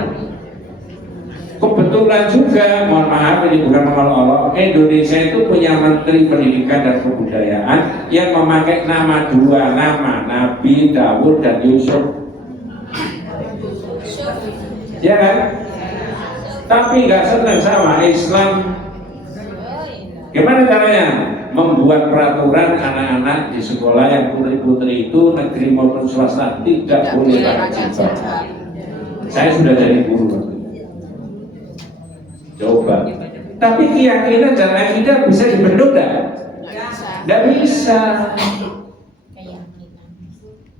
Kebetulan juga, mohon maaf ini bukan ngomong-ngomong, Indonesia itu punya Menteri Pendidikan dan Kebudayaan yang memakai nama dua nama, Nabi Dawud dan Yusuf. Ya kan? Tapi nggak senang sama Islam. Gimana caranya? Membuat peraturan anak-anak di sekolah yang putri-putri itu negeri maupun swasta tidak boleh pakai jilbab. Saya sudah jadi guru. Coba. Tapi keyakinan dan akidah bisa dibentuk enggak? Tidak bisa.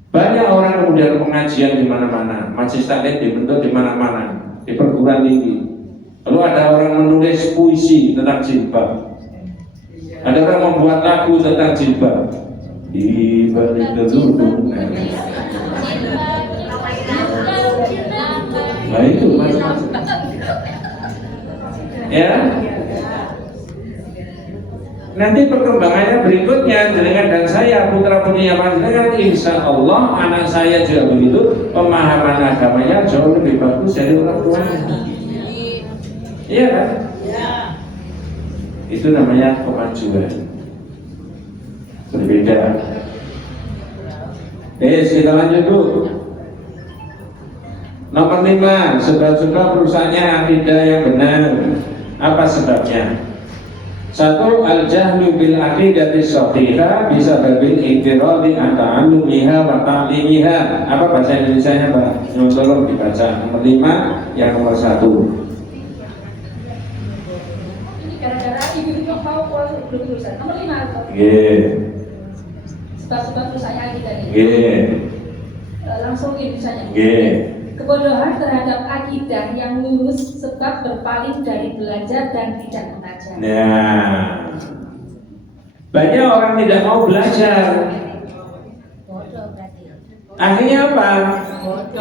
Banyak orang kemudian pengajian di mana-mana, majelis taklim dibentuk di mana-mana, di perguruan tinggi. Lalu ada orang menulis puisi tentang jilbab. Ada orang membuat lagu tentang jilbab. Di balik kedudungan. Nah itu macam-macam. Ya, nanti perkembangannya berikutnya dengan dan saya putra putrinya panjenengan, insya Allah anak saya juga begitu, pemahaman agamanya jauh lebih bagus dari orang tuanya. Iya kan? Itu namanya kemajuan. Berbeda. Kita lanjut dulu. Nomor 5, sebab-sebab rusaknya akidah yang benar. Apa sebabnya? Satu, al-jahlu bil aqidati shahihah bisa babil iktiradi an ta'allumiha wa ta'limiha. Apa bahasa Indonesianya, Pak? Tolong dibaca. Nomor 5, yang nomor 1. Ini gara-gara ibu itu mau belum lulusan. Nomor 5 atau? Sebab-sebab rusaknya akidah ini. Langsung misalnya. Kebodohan terhadap akidah yang lurus sebab berpaling dari belajar dan tidak mengajar. Nah, banyak orang tidak mau belajar. Akhirnya apa?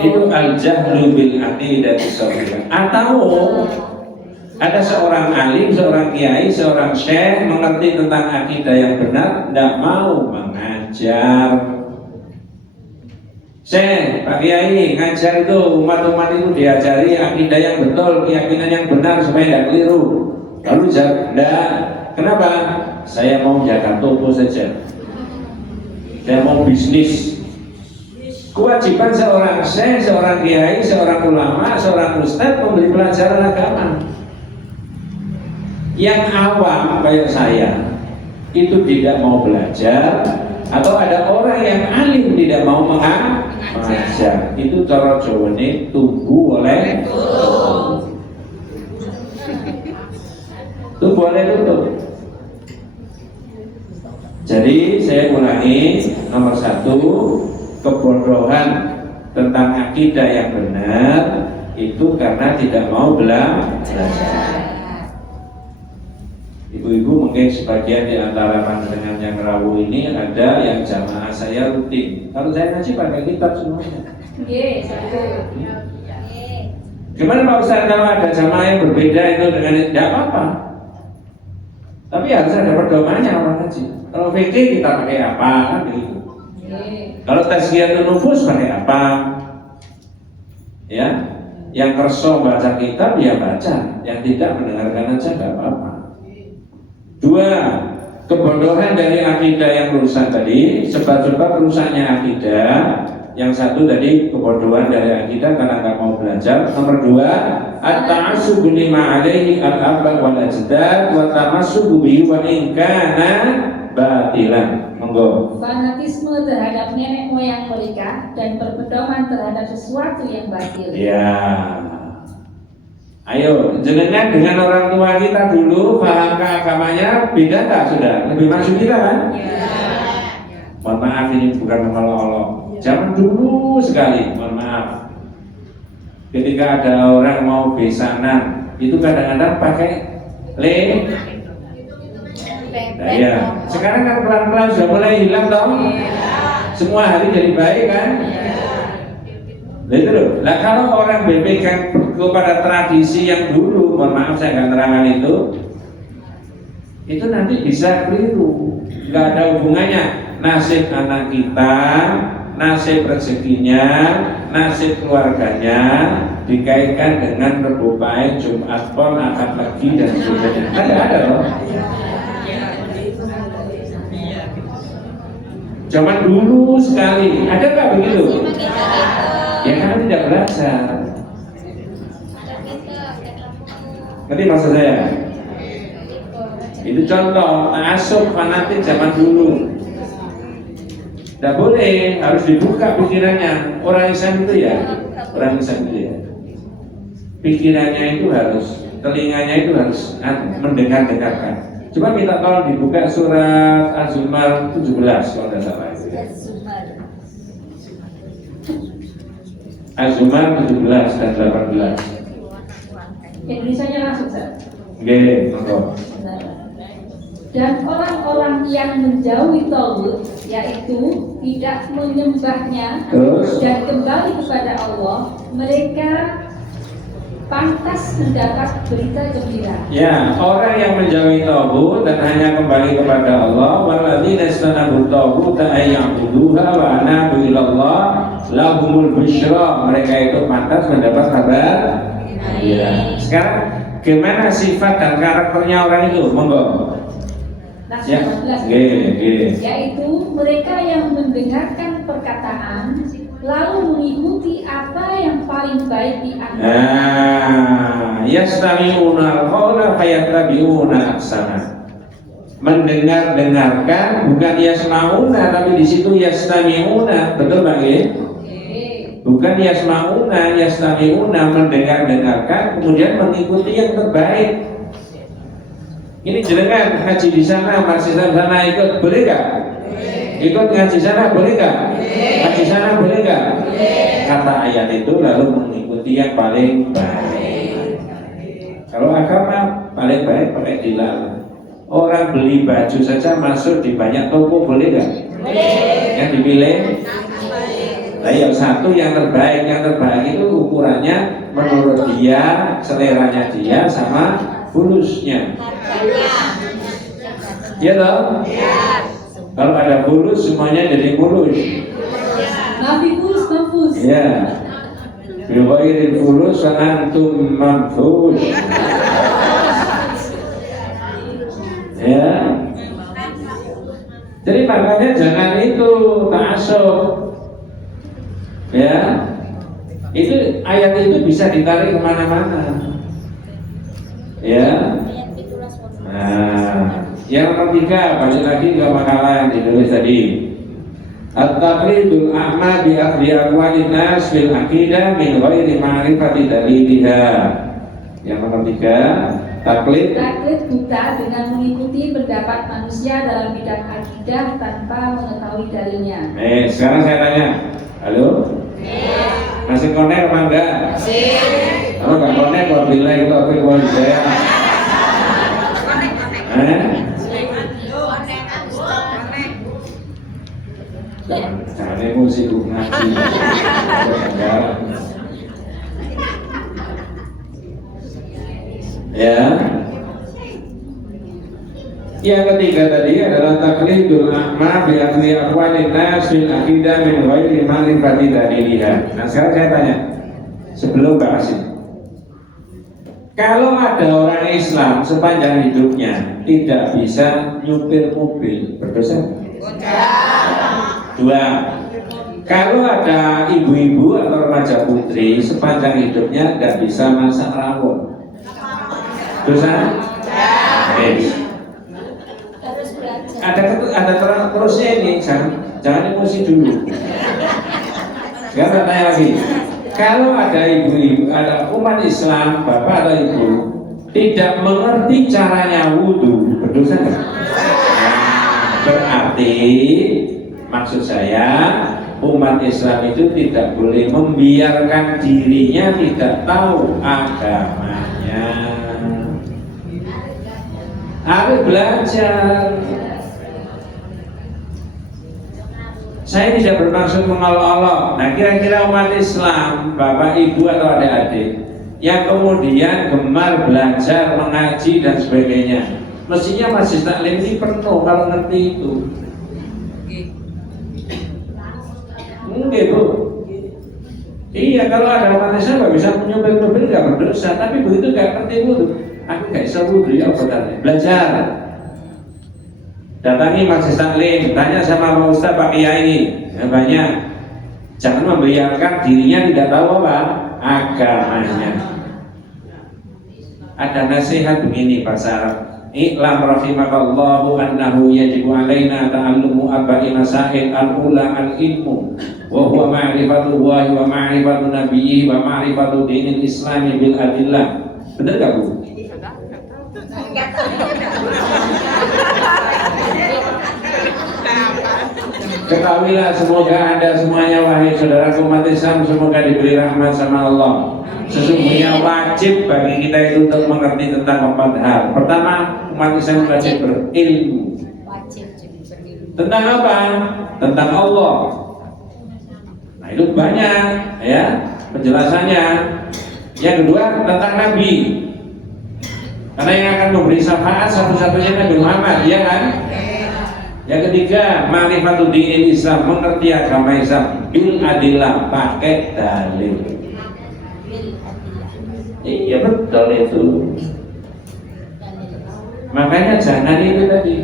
Itu al-jahlu bil aqidati shahihah. Atau ada seorang alim, seorang kiai, seorang syekh mengerti tentang akidah yang benar, tidak mau mengajar. Syekh, Pak Kiai, ngajar itu umat-umat itu diajari akidah yang betul, keyakinan yang benar supaya tidak keliru. Lalu jawab, enggak. Kenapa? Saya mau jaga toko saja. Saya mau bisnis. Kewajiban seorang syekh, seorang kiai, seorang ulama, seorang ustadz memberi pelajaran agama. Yang awam kayak saya itu tidak mau belajar, atau ada orang yang alim tidak mau mengajar, itu cara Jawane tunggu oleh tunggu oleh tutup. Jadi saya ulangi, nomor 1, kebodohan tentang akidah yang benar itu karena tidak mau belajar. Ibu-ibu mungkin sebagian di antara panjenengan yang rawu ini ada yang jamaah saya rutin. Kalau saya ngaji pakai kitab semuanya. Gimana Pak Ustaz kalau ada jamaah yang berbeda itu dengan tidak apa-apa. Tapi harus ada pedomannya orang ngaji. Kalau fikih kita pakai apa kan begitu. Kalau tazkiyatun nufus pakai apa? Ya, yang kerso baca kitab ya baca, yang tidak mendengarkan aja nggak apa-apa. 2, kebodohan dari akidah yang rusak tadi, sebab-sebab rusaknya akidah. Yang 1 tadi kebodohan dari akidah karena nggak mau belajar. Nomor 2, at-ta'assubu lima alaihi al-aba wal ajdad wa tamassubu bihi wa in kana batilan. Monggo. Fanatisme terhadap nenek moyang mereka dan berpedoman terhadap sesuatu yang batil. Ya. Ayo, jenengan dengan orang tua kita dulu paham keagamannya beda nggak sudah? Lebih masuk kita kan? Mohon maaf ini bukan mengolok-olok. Zaman dulu sekali, mohon maaf. Ketika ada orang mau besanan, itu kadang-kadang pakai Nah, ya. Sekarang kan pelan-pelan sudah mulai hilang dong. Semua hari jadi baik kan? Nah, itu loh. Nah, kalau orang berpegang kepada tradisi yang dulu, mohon maaf saya nggak terangkan itu nanti bisa keliru. Nggak ada hubungannya. Nasib anak kita, nasib rezekinya, nasib keluarganya dikaitkan dengan Rebo Pahit, Jumat Pon, Akad Legi dan sebagainya. Ada loh. Zaman dulu sekali, ada nggak begitu? Ya karena tidak belajar. Ngerti maksud saya? Itu contoh asuh fanatik zaman dulu. Tidak boleh, harus dibuka pikirannya. Orang Islam itu ya, pikirannya itu harus, telinganya itu harus mendengarkan. Coba kita tolong dibuka surat Az-Zumar 17 kalau tidak salah. Az-Zumar 17 dan 18. Indonesia-nya langsung Ustaz. Oke, monggo. Dan orang-orang yang menjauhi tauhid, yaitu tidak menyembahnya dan kembali kepada Allah, mereka pantas mendapat berita gembira. Ya, orang yang menjauhi tauhid dan hanya kembali kepada Allah, walladzina istanabu tauhid ayya'buduha wa anabu ilallah lahumul busyra. Mereka itu pantas mendapat kabar. Ya. Sekarang gimana sifat dan karakternya orang itu? Monggo. Ya, yaitu mereka yang mendengarkan perkataan lalu mengikuti apa yang paling baik dianggap. Yastami'una al-qawla fayattabi'una ahsana. Mendengarkan bukan yasma'una, tapi di situ yastami'una, betul Bang ya? Bukan yasma'una, yastami'una, mendengarkan kemudian mengikuti yang terbaik. Ini jenengan ngaji di sana, masih di sana ikut boleh nggak? Ikut ngaji sana boleh nggak? Ngaji sana boleh nggak? Kata ayat itu lalu mengikuti yang paling baik. Kalau agama paling baik pakai dilarang. Orang beli baju saja masuk di banyak toko boleh nggak? Yang dipilih? Nah, yang satu yang terbaik itu ukurannya menurut dia, seleranya dia sama bulusnya. Iya toh? Kalau ada bulus semuanya jadi mulus. Nabi bulus mampus. Iya. Biwairin bulus antum mampus. Ya. Jadi makanya jangan itu ta'assub. Ya. Itu ayat itu bisa ditarik kemana-mana. Ya. Nah, yang ketiga balik lagi ke makalah yang ditulis tadi. At-taqlidul a'ma bi akhli aqwalin nas fil aqidah min ghairi ma'rifati daliliha. Yang ketiga, taklid buta dengan mengikuti pendapat manusia dalam bidang akidah tanpa mengetahui dalilnya. Sekarang saya tanya. Halo? Masih konek apa enggak? Kalau enggak konek, kalau bilang itu aku mau saya. Jangan emosi ngaji. Ya. Yang ketiga tadi adalah taklidul a'ma bi akhli aqwalin nas fil aqidah min ghairi ma'rifati daliliha. Nah, sekarang saya tanya sebelum bahas ini. Kalau ada orang Islam sepanjang hidupnya tidak bisa nyupir mobil, berdosa? Dua. Kalau ada ibu-ibu atau remaja putri sepanjang hidupnya tidak bisa masak rawon, dosa? Ada terusnya ini, jangan emosi dulu. Sekarang tanya lagi. Kalau ada ibu-ibu, ada umat Islam, bapak atau ibu tidak mengerti caranya wudhu, berdosa nggak? Berarti maksud saya umat Islam itu tidak boleh membiarkan dirinya tidak tahu agamanya. Harus belajar. Saya tidak bermaksud mengolok-olok. Nah, kira-kira umat Islam, bapak, ibu atau adik-adik yang kemudian gemar belajar, mengaji dan sebagainya, mestinya masjid taklim ini penuh kalau ngerti itu. Enggak, Bu. Iya, kalau ada umat Islam nggak bisa menyumpil mobil nggak berdosa, tapi begitu nggak ngerti wudhu, aku nggak bisa wudhu, ya apa belajar. Datangi majelis taklim, tanya sama Pak Ustaz, Pak Kiai, ya banyak. Jangan membiarkan dirinya tidak tahu apa agamanya. Ada nasihat begini bahasa Arab. I'lam rahimakallahu annahu yajibu alaina ta'allumu arba'i masail al-ula al-ilmu wa huwa ma'rifatullahi wa ma'rifatu nabiyyi wa ma'rifatu dinil islami bil adillah. Benar gak, Bu? Ketahuilah semoga Anda semuanya wahai saudara umat Islam, semoga diberi rahmat sama Allah. Sesungguhnya wajib bagi kita itu untuk mengerti tentang 4 hal. Pertama, umat Islam wajib berilmu. Tentang apa? Tentang Allah. Nah, itu banyak ya penjelasannya. Yang kedua tentang Nabi. Karena yang akan memberi syafaat satu-satunya Nabi Muhammad, ya kan? Yang ketiga, ma'rifatul dinil Islam, mengerti agama Islam bil adillah, pakai dalil. Iya betul itu. Makanya jangan itu tadi.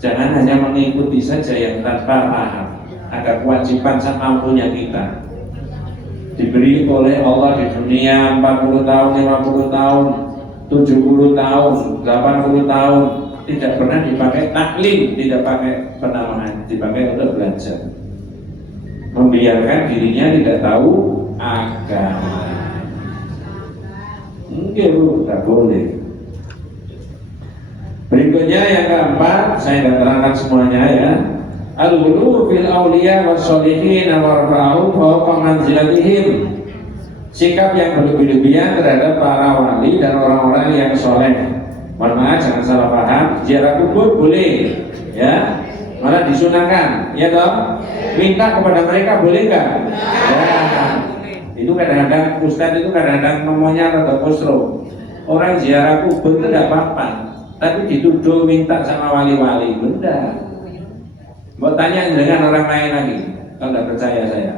Jangan hanya mengikuti saja yang tanpa paham. Ada kewajiban semampunya kita. Diberi oleh Allah di dunia 40 tahun, 50 tahun, 70 tahun, 80 tahun, tidak pernah dipakai taklim, tidak pakai penamaan, dipakai untuk belajar. Membiarkan dirinya tidak tahu agama. Mungkin Bu, tak boleh. Berikutnya yang keempat, saya tidak terangkan semuanya ya. Al-ghulu fil awliya was-sholihin wa rafa'u fawqa manzilatihim. Sikap yang berlebih-lebihan terhadap para wali dan orang-orang yang soleh. Mohon maaf, jangan salah paham. Ziarah kubur boleh, ya, malah disunahkan, ya toh. Minta kepada mereka boleh nggak? Ya. Itu kadang-kadang Ustadz itu kadang-kadang ngomongnya rada kosro. Orang ziarah kubur itu tidak apa-apa, tapi dituduh minta sama wali-wali, benda. Mau tanya dengan orang lain lagi, kalau tidak percaya saya.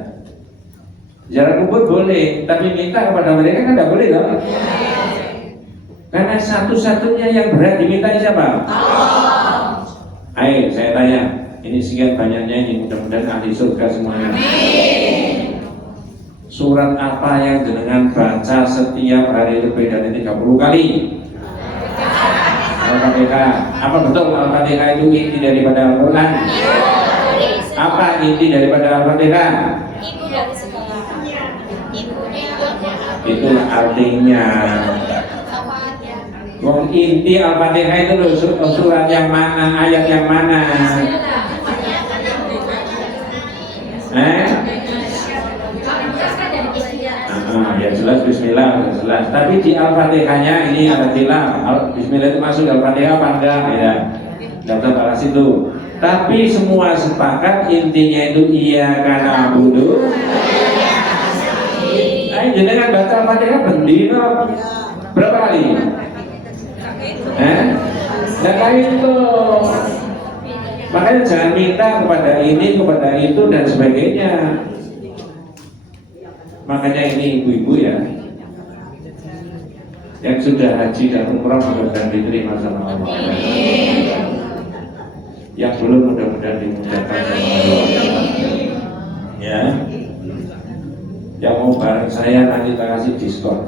Ziarah kubur boleh, tapi minta kepada mereka kan tidak boleh toh. Karena satu-satunya yang berat diminta siapa? Allah. Ayo saya tanya, ini sekian banyaknya ini, mudah-mudahan ahli surga semuanya. Amin. Surat apa yang jenengan baca setiap hari lebih dari 30 kali? Al-Fatihah. Apa betul Al-Fatihah itu inti daripada Al-Quran? Apa inti daripada Al-Fatihah? Ibu dari segala. Itulah artinya. Wong inti Al-Fatihah itu loh, surat yang mana, ayat yang mana? Ya jelas Bismillah, jelas. Tapi di Al-Fatihahnya ini ada khilaf. Bismillah itu masuk Al-Fatihah apa enggak? Ya, tidak usah bahas itu. Tapi semua sepakat intinya itu iya karena abudu. Ayo jenengan baca Al-Fatihah bendino berapa kali? Nah itu. Makanya jangan minta kepada ini, kepada itu dan sebagainya. Makanya ini ibu-ibu ya, yang sudah haji dan umrah mudah-mudahan diterima sama Allah. Yang belum mudah-mudahan dimudahkan sama Allah. Ya, yang mau bareng saya nanti kita kasih diskon.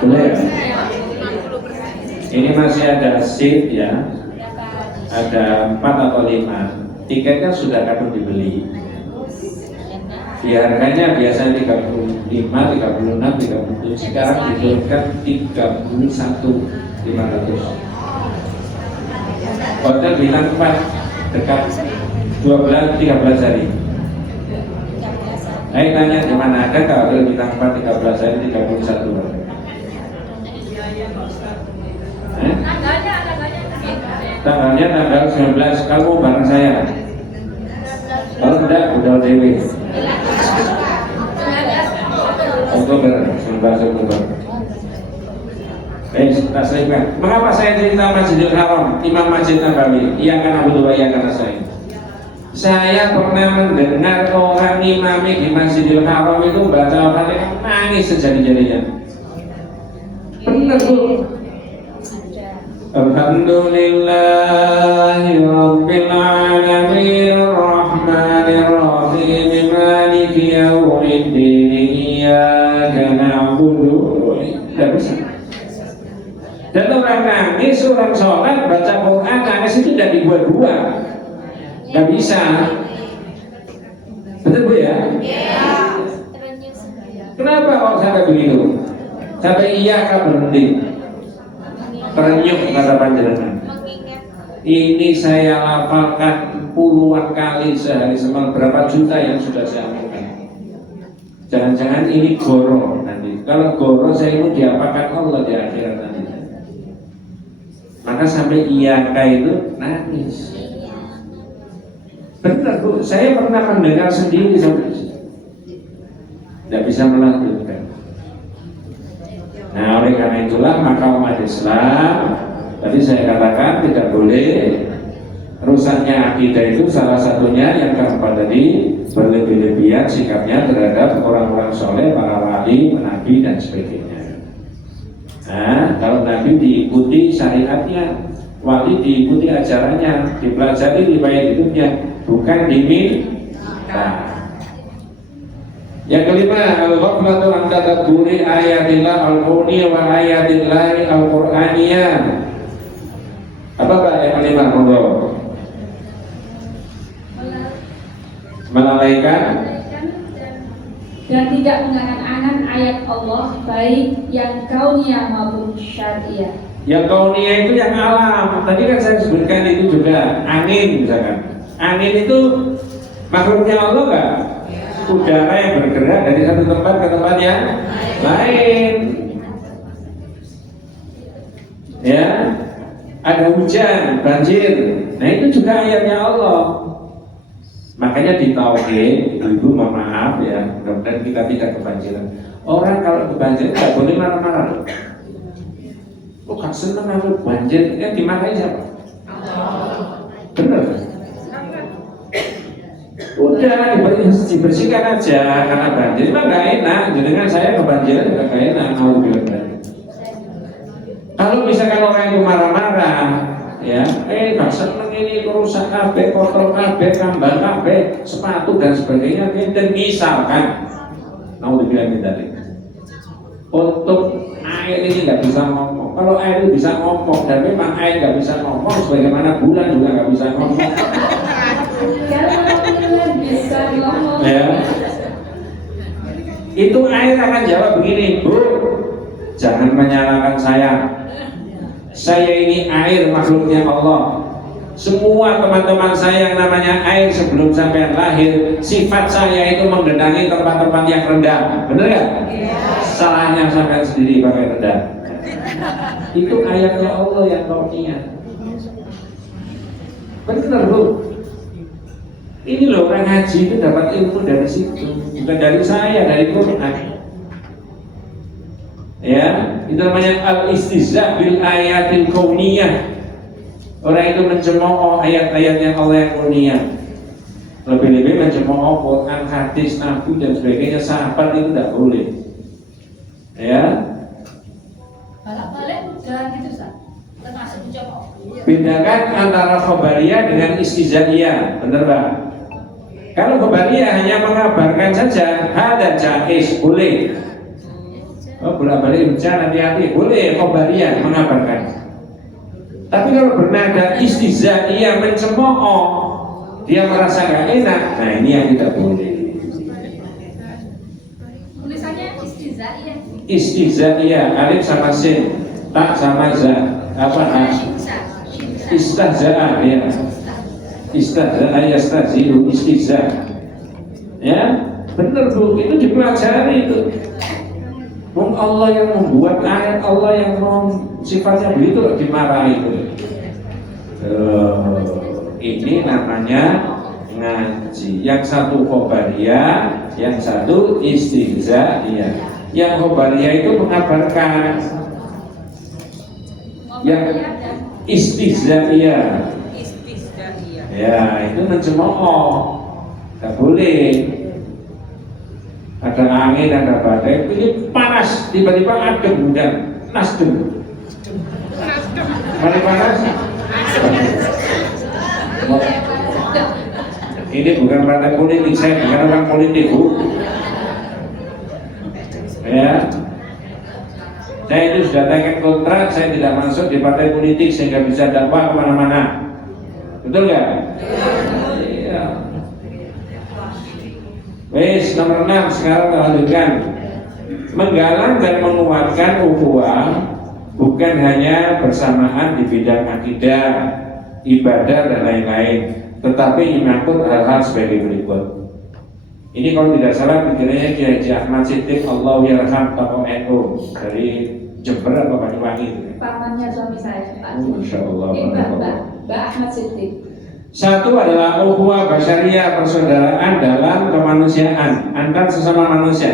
Boleh ya? Ini masih ada seat ya, ada 4 atau 5. tiketnya sudah kadung dibeli. Di harganya biasanya 35, 36, 37, sekarang diturunkan 31.500. Hotel bintang 4 dekat 13 hari. Saya tanya di mana ada kalau hotel bintang 4 13 hari 31 hari. Tanggalnya tanggal 19. Kalau mau bareng saya. Kalau enggak udah dewi. Oktober, 19 Oktober. Tak selipkan. Mengapa saya cerita Masjidil Haram, Imam Masjid Nabawi? Iya kan Abu Dua, iya karena saya pernah mendengar orang imami di Masjidil Haram itu baca Al-Fatihah nangis sejadi-jadinya. Benar Bu. Alhamdulillahi Rabbil Alamin Ar-Rahmanir Rahim Maliki Yawmiddin Iyyaka na'budu. Tidak bisa. Dan orang nangis, orang sholat, baca Quran, nangis itu tidak dibuat-buat. Nggak bisa. Betul Bu ya? Kenapa kok sampai begitu? Sampai iya kah berhenti? Terenyuh kata panjenengan. Ini saya hafalkan puluhan kali sehari, semalam berapa juta yang sudah saya amalkan. Jangan-jangan ini goro nanti. Kalau goro saya mau diapakan Allah di akhirat nanti. Maka sampai iyaka itu nangis. Benar Bu, saya pernah mendengar sendiri sampai itu. Tidak bisa melanjutkan. Nah oleh karena itulah maka umat Islam tadi saya katakan tidak boleh rusaknya akidah itu salah satunya yang keempat tadi berlebih-lebihan sikapnya terhadap orang-orang soleh, para wali, nabi dan sebagainya. Nah kalau nabi diikuti syariatnya, wali diikuti ajarannya, dipelajari riwayat hidupnya, bukan diminta. Yang kelima, al-ghaflatu an tadabburi ayatillah al-kauniyah wa ayatillah al-qur'aniyah. Apa Pak yang kelima? Monggo. Melalaikan dan tidak mengangan-angan ayat Allah baik yang kauniyah maupun syariah. Yang kauniyah itu yang alam. Tadi kan saya sebutkan itu juga angin misalkan. Angin itu makhluknya Allah enggak? Udara yang bergerak dari satu tempat ke tempat yang lain. Ya, ada hujan, banjir. Nah itu juga ayatnya Allah. Makanya di tauhid, ibu mohon maaf ya, mudah-mudahan kita tidak kebanjiran. Orang kalau kebanjiran tidak boleh marah-marah loh. Kok gak seneng kalau banjir? Ya dimarahin siapa? Bener. Udah dibersihkan aja karena banjir memang gak enak. Dengan saya kebanjiran juga gak enak. Kalau misalkan orang itu marah-marah, ya, gak seneng ini kerusak kabeh, kotor kabeh, kambang kabeh, sepatu dan sebagainya. Dan misalkan, naudzubillah min dzalik, untuk air ini nggak bisa ngomong. Kalau air itu bisa ngomong dan memang air nggak bisa ngomong, sebagaimana bulan juga nggak bisa ngomong. Bisa ngomong. Ya. Itu air akan jawab begini, Bu, jangan menyalahkan saya. Saya ini air makhluknya Allah. Semua teman-teman saya yang namanya air sebelum sampai lahir, sifat saya itu menggenangi tempat-tempat yang rendah. Benar nggak? Salahnya sampai sendiri pakai rendah. Itu ayatnya Allah yang kauniyah. Benar Bu. Ini loh orang haji itu dapat ilmu dari situ, bukan dari saya, dari Quran. Ya, itu namanya al-istihza bil ayatil kauniyah. Orang itu mencemooh ayat-ayatnya Allah yang kauniyah. Lebih-lebih mencemooh Quran, hadis, nabi dan sebagainya, sahabat itu tidak boleh. Ya. Balik-balik jalan gitu Ustaz. Termasuk mencemooh. Bedakan antara khobariyah dengan istizaiyah, benar Pak? Kalau khobariyah hanya mengabarkan saja, ada jaiz, boleh. Oh, bolak-balik bicara, hati-hati, boleh khobariyah mengabarkan. Tapi kalau bernada istizaiyah mencemooh, dia merasa nggak enak. Nah ini yang tidak boleh. Tulisannya istihzaiyah. Istihzaiyah, alif sama sin, tak sama za, apa istihza ya. Istihza yastahzi'u istihza. Ya, benar Bu, itu dipelajari itu. Allah yang membuat ayat, Allah yang sifatnya begitu dimarahi itu. Ini namanya ngaji. Yang satu khobariyah, yang satu istihzaiyah. Yang khobariyah itu mengabarkan, yang istihzaiyah ya itu mencemooh, nggak boleh. Ada angin, ada badai, ini panas, tiba-tiba adem hujan, nasdem. Mari panas. Ini bukan partai politik, saya bukan orang politik Bu. Ya, saya itu sudah tanya kontrak, saya tidak masuk di partai politik sehingga bisa dakwah kemana-mana. Betul nggak? Iya. Wes nomor 6 sekarang kita lanjutkan. Menggalang dan menguatkan ukhuwah bukan hanya bersamaan di bidang akidah, ibadah dan lain-lain, tetapi menyangkut hal-hal sebagai berikut. Ini kalau tidak salah pikirannya Kiai Haji Ahmad Siddiq Allahyarham tokoh NU dari Jember atau Banyuwangi. Pamannya suami saya, Pak. Masya Allah. Mbak Ahmad Siddiq. Satu adalah ukhuwah basyariah, persaudaraan dalam kemanusiaan antar sesama manusia.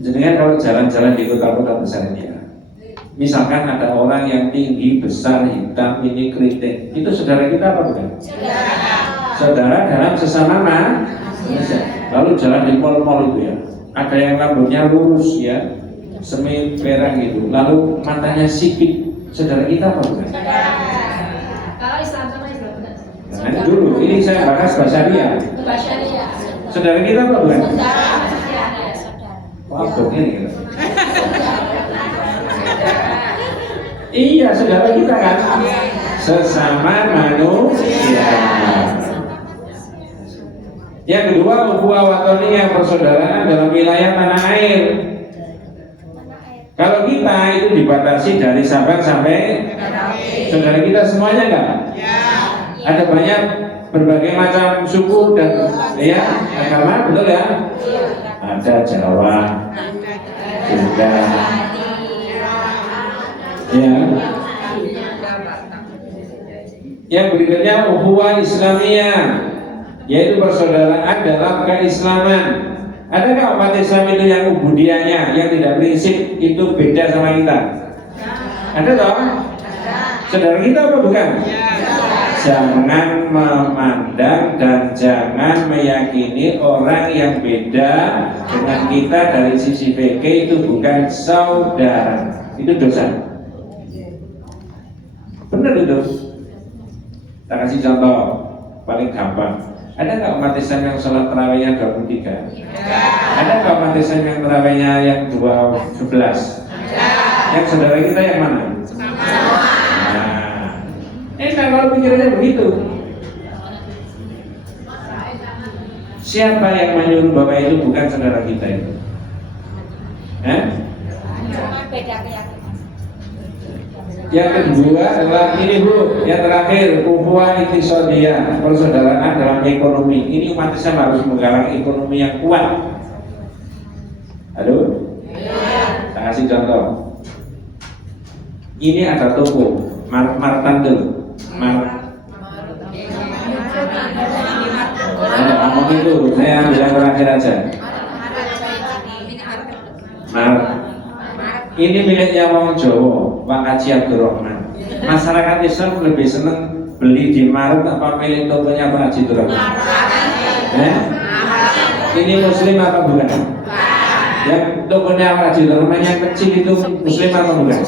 Jadi kalau jalan-jalan di kota-kota besar ini ya, misalkan ada orang yang tinggi, besar, hitam, ini kritik, itu saudara kita apa bukan? Saudara dalam sesama manusia. Lalu jalan di mal-mal itu ya, ada yang rambutnya lurus ya, semi perang gitu, lalu matanya sipit, saudara kita apa bukan? Kalau Islam sama Islam benar. Nah dulu, ini saya bahas basyariah. Basyariah. Saudara kita apa bukan? Saudara. Wah, begini gitu. Iya, saudara kita kan sesama manusia. Yang kedua, ukhuwah watoniyah, persaudaraan dalam wilayah tanah air. Kalau kita itu dibatasi dari Sabang sampai saudara kita semuanya enggak? Ada banyak berbagai macam suku dan ya agama, betul ya? Ada Jawa, Sunda, ya. Yang berikutnya ukhuwah Islamiyah, yaitu persaudaraan dalam keislaman. Adakah umat Islam itu yang ubudiahnya, yang tidak prinsip itu beda sama kita? Ada toh? Saudara kita apa bukan? Jangan memandang dan jangan meyakini orang yang beda dengan kita dari sisi fikih itu bukan saudara. Itu dosa. Benar itu. Kita kasih contoh paling gampang. Ada nggak umat Islam yang sholat tarawihnya 23? Ada nggak umat Islam yang tarawihnya yang 11? Yang saudara kita yang mana? Nah, kalau pikirannya begitu, siapa yang menyuruh bahwa itu bukan saudara kita itu? Beda keyakinan. Yang kedua adalah ini Bu, yang terakhir ukhuwah iqtisadiyah, persaudaraan dalam ekonomi. Ini umat Islam harus menggalang ekonomi yang kuat. Halo? Saya kasih contoh. Ini ada toko Martandel. Ngomong itu, saya ambil yang terakhir aja. Ini miliknya Wong Jawa, Pak Haji Abdurrahman. Masyarakat Islam lebih senang beli di Maret apa milik tokonya Pak Haji Abdurrahman? Ini Muslim apa bukan? Yang tokonya Pak Haji Abdurrahman yang kecil itu Muslim apa bukan?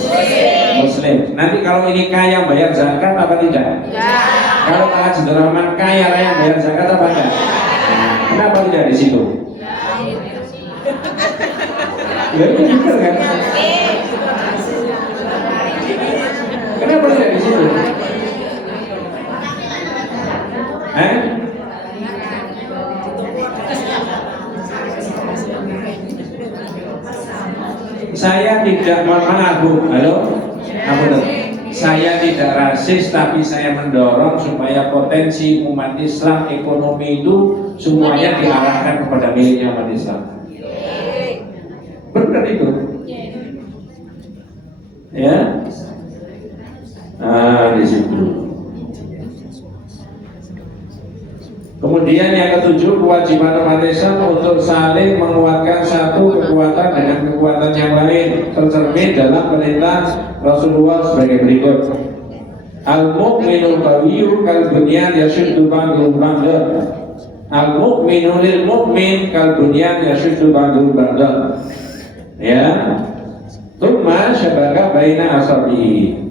Muslim. Nanti kalau ini kaya bayar zakat apa tidak? Kalau Pak Haji Abdurrahman kaya raya bayar zakat apa enggak? Kenapa tidak di situ? Ya itu benar kan? Kenapa tidak di situ? tidak rasis, tapi saya mendorong supaya potensi umat Islam, ekonomi itu semuanya diarahkan kepada miliknya umat Islam. Benar itu, ya. Di situ. Kemudian yang ketujuh, kewajiban umat Islam untuk saling menguatkan satu kekuatan dengan kekuatan yang lain, tercermin dalam perintah Rasulullah sebagai berikut. Al-mu'minul qawiyyu kal bunyan yashuddu ba'dahu ba'dan. Al-mu'minu lil mu'min kal bunyan yashuddu ba'dahu ba'dan. Ya. Tsumma syabaka baina asabihi.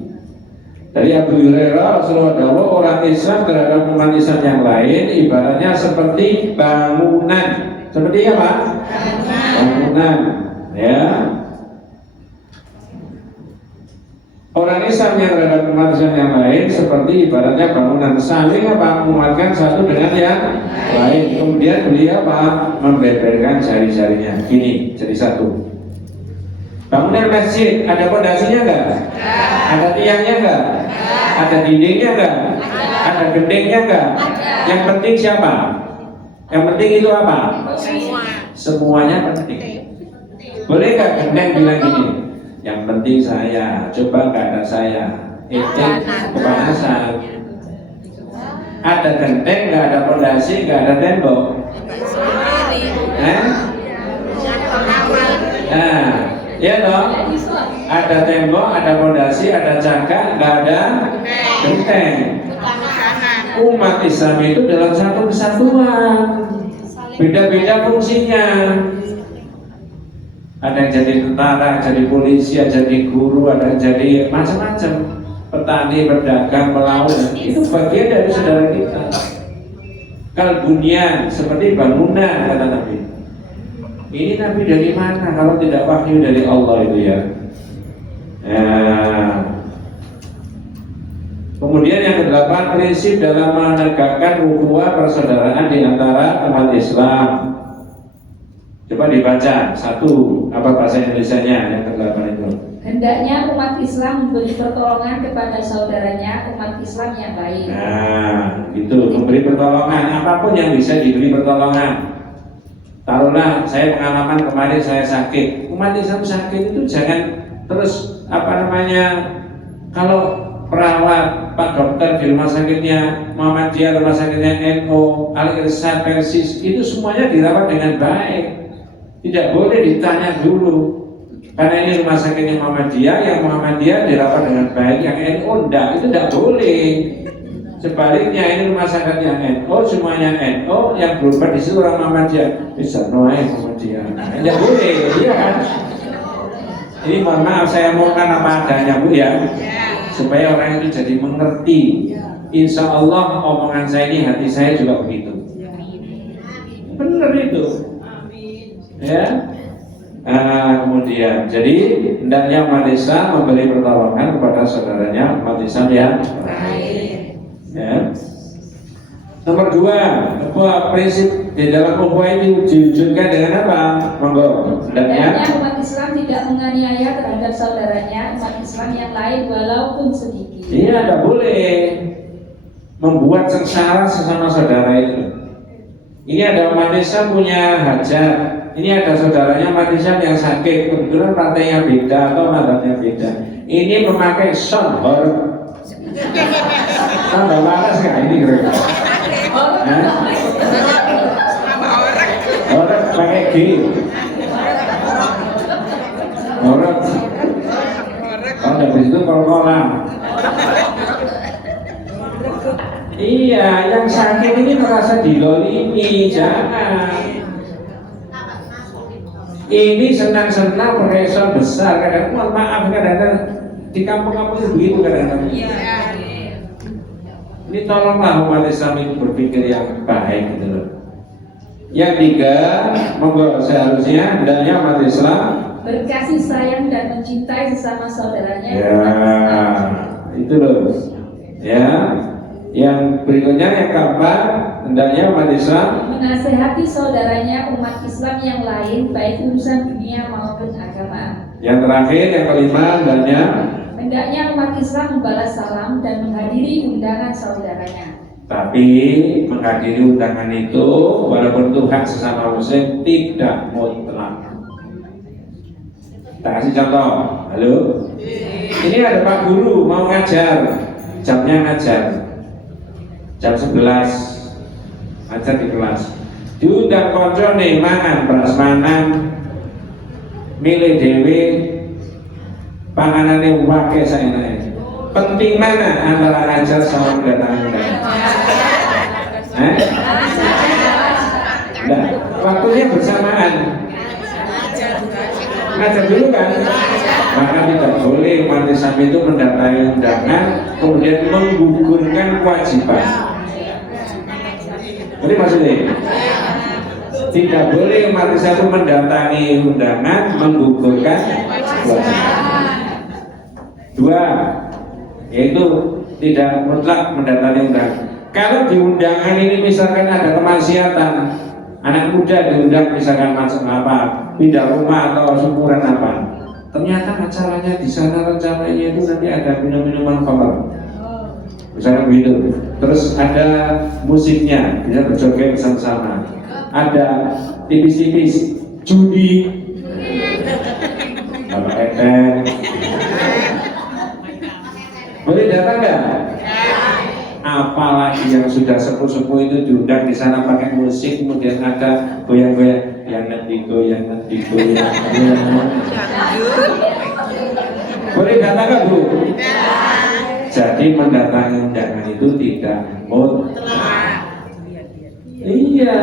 Dari Abu Hurairah, Rasulullah SAW, orang Islam terhadap umat Islam yang lain ibaratnya seperti bangunan. Seperti apa? Bangunan. Ya. Orang Islam yang terhadap umat Islam yang lain seperti ibaratnya bangunan, saling apa? Menguatkan satu dengan yang lain. Kemudian beliau apa? Membeberkan jari-jarinya. Gini, jadi satu. Bangunan masjid, ada pondasinya enggak? Ada tiangnya enggak? Ada dindingnya enggak? Ada gendengnya enggak? Yang penting siapa? Yang penting itu apa? Semuanya penting. Boleh enggak gendeng bilang gini? Yang penting saya, coba enggak ada saya. Itu kepanasan. Ada gendeng, enggak ada pondasi, enggak ada tembok. Nah, ya toh, ada tembok, ada pondasi, ada cangkang, nggak ada genteng. Umat Islam itu dalam satu kesatuan, beda-beda fungsinya. Ada yang jadi tentara, jadi polisi, ada jadi guru, ada yang jadi macam-macam, petani, pedagang, pelaut. Itu bagian dari saudara kita. Kalbunian, seperti bangunan kata Nabi. Ini Nabi dari mana kalau tidak wahyu dari Allah itu ya? Kemudian yang kedelapan, prinsip dalam menegakkan ukhuwah persaudaraan di antara umat Islam. Coba dibaca satu, apa bahasa Indonesianya yang kedelapan itu? Hendaknya umat Islam memberi pertolongan kepada saudaranya umat Islam yang lain. Nah, itu memberi pertolongan, apapun yang bisa diberi pertolongan. Taruhlah saya pengalaman kemarin saya sakit, umat Islam sakit itu jangan terus kalau perawat, Pak dokter di rumah sakitnya Muhammadiyah, rumah sakitnya NU, Al-Irsyad, Persis, itu semuanya dirawat dengan baik. Tidak boleh ditanya dulu, karena ini rumah sakitnya Muhammadiyah, yang Muhammadiyah dirawat dengan baik, yang NU enggak, itu tidak boleh. Sebaliknya ini rumah sakitnya NU, semuanya NU, yang berobat di situ orang Muhammadiyah, bisa noai Muhammadiyah. Tidak boleh, iya kan? Ini mohon maaf saya mohonkan apa adanya Bu ya, supaya orang itu jadi mengerti. Insya Allah omongan saya ini hati saya juga begitu. Benar itu. Ya. Kemudian, jadi hendaknya umat Islam memberi pertolongan kepada saudaranya umat Islam yang lain. Ya. Nomor dua, prinsip di dalam ukhuwah ini diwujudkan dengan apa? Monggo. Hendaknya umat Islam tidak menganiaya terhadap saudaranya umat Islam yang lain walaupun sedikit. Iya, tidak boleh membuat sengsara sesama saudara itu. Ini ada umat Islam punya hajat. Ini ada saudaranya umat Islam yang sakit, kebetulan partainya beda atau madhabnya beda. Ini memakai soundboard. Tambah panas nggak ini kira-kira? Orang pakai G. Orang. Kalau dari situ kol-kolan. Iya, yang sakit ini merasa dilolimi, jangan. Ini senang-senang profesor besar, kadang mohon maaf kadang-kadang di kampung-kampung itu begitu kadang-kadang. Ini tolonglah umat Islam itu berpikir yang baik gitu loh. Yang tiga, monggo seharusnya hendaknya umat Islam berkasih sayang dan mencintai sesama saudaranya. Ya, itu loh. Ya, yang berikutnya yang keempat, hendaknya umat Islam menasehati saudaranya umat Islam yang lain baik urusan dunia maupun agama. Yang terakhir, yang kelima, hendaknya hendaknya umat Islam membalas salam dan menghadiri undangan saudaranya. Tapi menghadiri undangan itu walaupun itu hak sesama muslim tidak mutlak. Tak kasih contoh. Halo. Ini ada Pak Guru mau ngajar, jamnya ngajar jam 11 ngajar di kelas. Diundang koncone mangan prasmanan, milih dewe, panganane wake saenake. Penting mana antara ngajar sama mendatangi undangan? Nah, waktunya bersamaan. Ngajar dulu kan? Maka tidak boleh umat Islam itu mendatangi undangan kemudian menggugurkan kewajiban. Ini maksudnya? Tidak boleh umat Islam itu mendatangi undangan menggugurkan kewajiban. Dua, yaitu tidak mutlak mendatangi undangan. Kalau di undangan ini misalkan ada kemaksiatan, anak muda diundang misalkan macam apa, pindah rumah atau syukuran apa, ternyata acaranya di sana rencananya itu nanti ada minum-minuman khamr, misalkan begitu. Terus ada musiknya, bisa berjoget bersama-sama. Ada tipis-tipis judi, Bapak Eten. Boleh datang nggak? Apalagi yang sudah sepuh-sepuh itu diundang di sana pakai musik, kemudian ada goyang-goyang, yang nanti goyang. Boleh datang nggak Bu? Jadi mendatangi undangan itu tidak mutlak. Iya.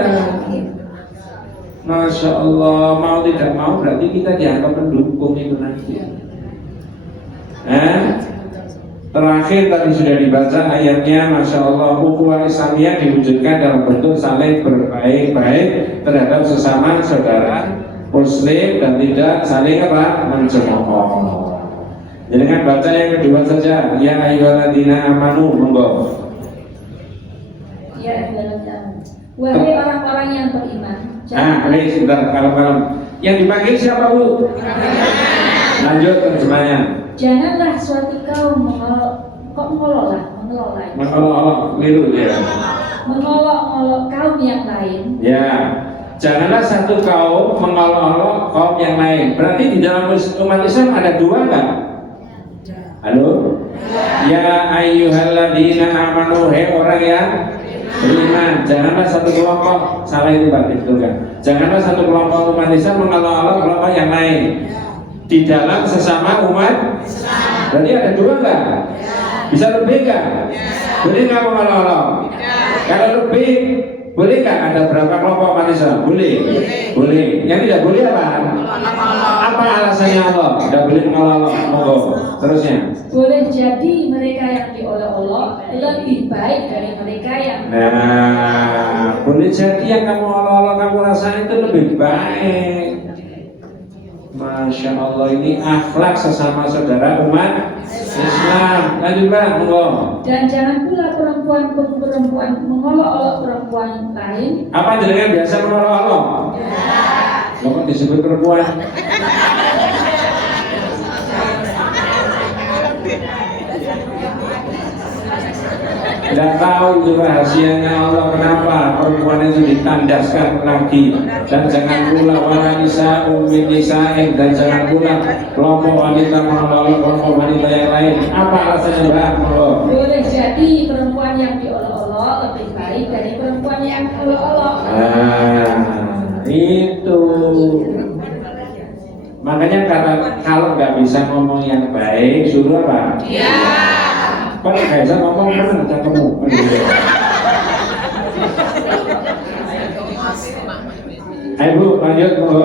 Masya Allah, mau tidak mau berarti kita dianggap pendukung itu nanti. Terakhir tadi sudah dibaca ayatnya, Masya Allah, ukhuwah Islamiyah diwujudkan dalam bentuk saling berbaik-baik terhadap sesama saudara Muslim dan tidak saling mencemooh. Jadi kan baca yang kedua saja, ya ayyuhalladzina amanu, monggo. Ya ayyuhalladzina, wahai orang-orang yang beriman. Ini sebentar, kalem-kalem. Yang dipanggil siapa Bu? Lanjut terjemahnya. Janganlah suatu kaum mengelola Keliru ya. mengolok-olok kaum yang lain. Ya, janganlah satu kaum mengolok-olok kaum yang lain. Berarti di dalam umat Islam ada dua kan? Halo? Ya ayyuhalladzina amanu, hai orang yang beriman, janganlah satu kelompok, salah itu Pak, betul kan? Janganlah satu kelompok umat Islam mengolok-olok kelompok yang lain di dalam sesama umat Islam. Berarti ada dua enggak? Bisa lebih enggak? Boleh enggak mengolok-olok? Kalau lebih, boleh enggak ada berapa kelompok umat Islam? Boleh. Boleh. Yang tidak boleh apa? Apa alasannya Allah? Tidak boleh mengolok-olok. Monggo. Terusnya. Boleh jadi mereka yang diolok-olok lebih baik dari mereka yang. Nah, boleh jadi yang kamu olok-olok kamu rasain itu lebih baik. Masya Allah, ini akhlak sesama saudara umat Islam. Lanjut Pak, monggo. Dan jangan pula perempuan mengolok-olok perempuan lain. Apa jenengan biasa mengolok-olok? Ya. Kok disebut perempuan? Tidak tahu itu rahasianya Allah kenapa perempuan itu ditandaskan lagi. Dan jangan pula wanita ummin nisa'in, dan jangan pula kelompok wanita mengolok kelompok wanita yang lain. Apa alasannya Mbak? Boleh jadi perempuan yang diolok-olok lebih baik dari perempuan yang olok-olok. Itu makanya kata kalau nggak bisa ngomong yang baik suruh apa? Iya. Kalau nggak bisa ngomong mana ketemu? Ayo Bu, lanjut Bu.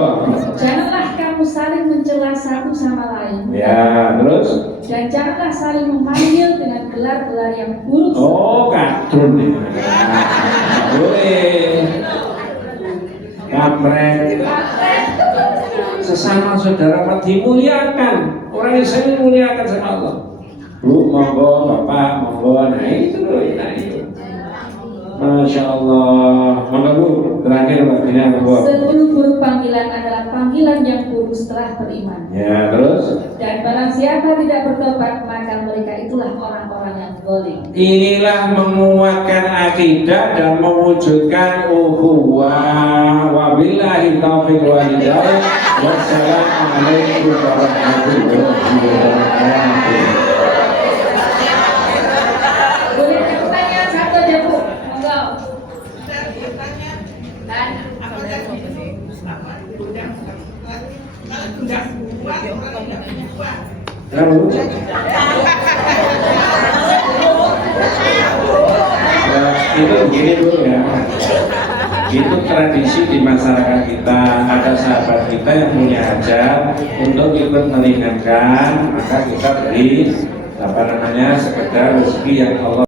Janganlah kamu saling mencela satu sama lain. Ya, terus? Dan janganlah saling memanggil dengan gelar-gelar yang buruk. Oh, kadrun nih. Boleh. Kampret. Sesama saudara umat dimuliakan. Orang yang saya muliakan sama Allah. Bu, monggo, Bapak, monggo. Nah itu loh, nah itu. Masya Allah. Maka Bu, terakhir artinya Bu. Seluruh panggilan adalah panggilan yang kudus telah beriman. Ya, terus? Dan barang siapa tidak bertobat, maka mereka itulah orang-orang yang zalim. Inilah menguatkan akidah dan mewujudkan ukhuwah. Wabillahi taufiq wal hidayah. Wassalamualaikum warahmatullahi wabarakatuh. Boleh ada pertanyaan satu aja Bu? Monggo. Lalu, itu begini dulu ya. Itu tradisi di masyarakat kita. Ada sahabat kita yang punya hajat untuk ikut meringankan, maka kita beri sekedar rezeki yang Allah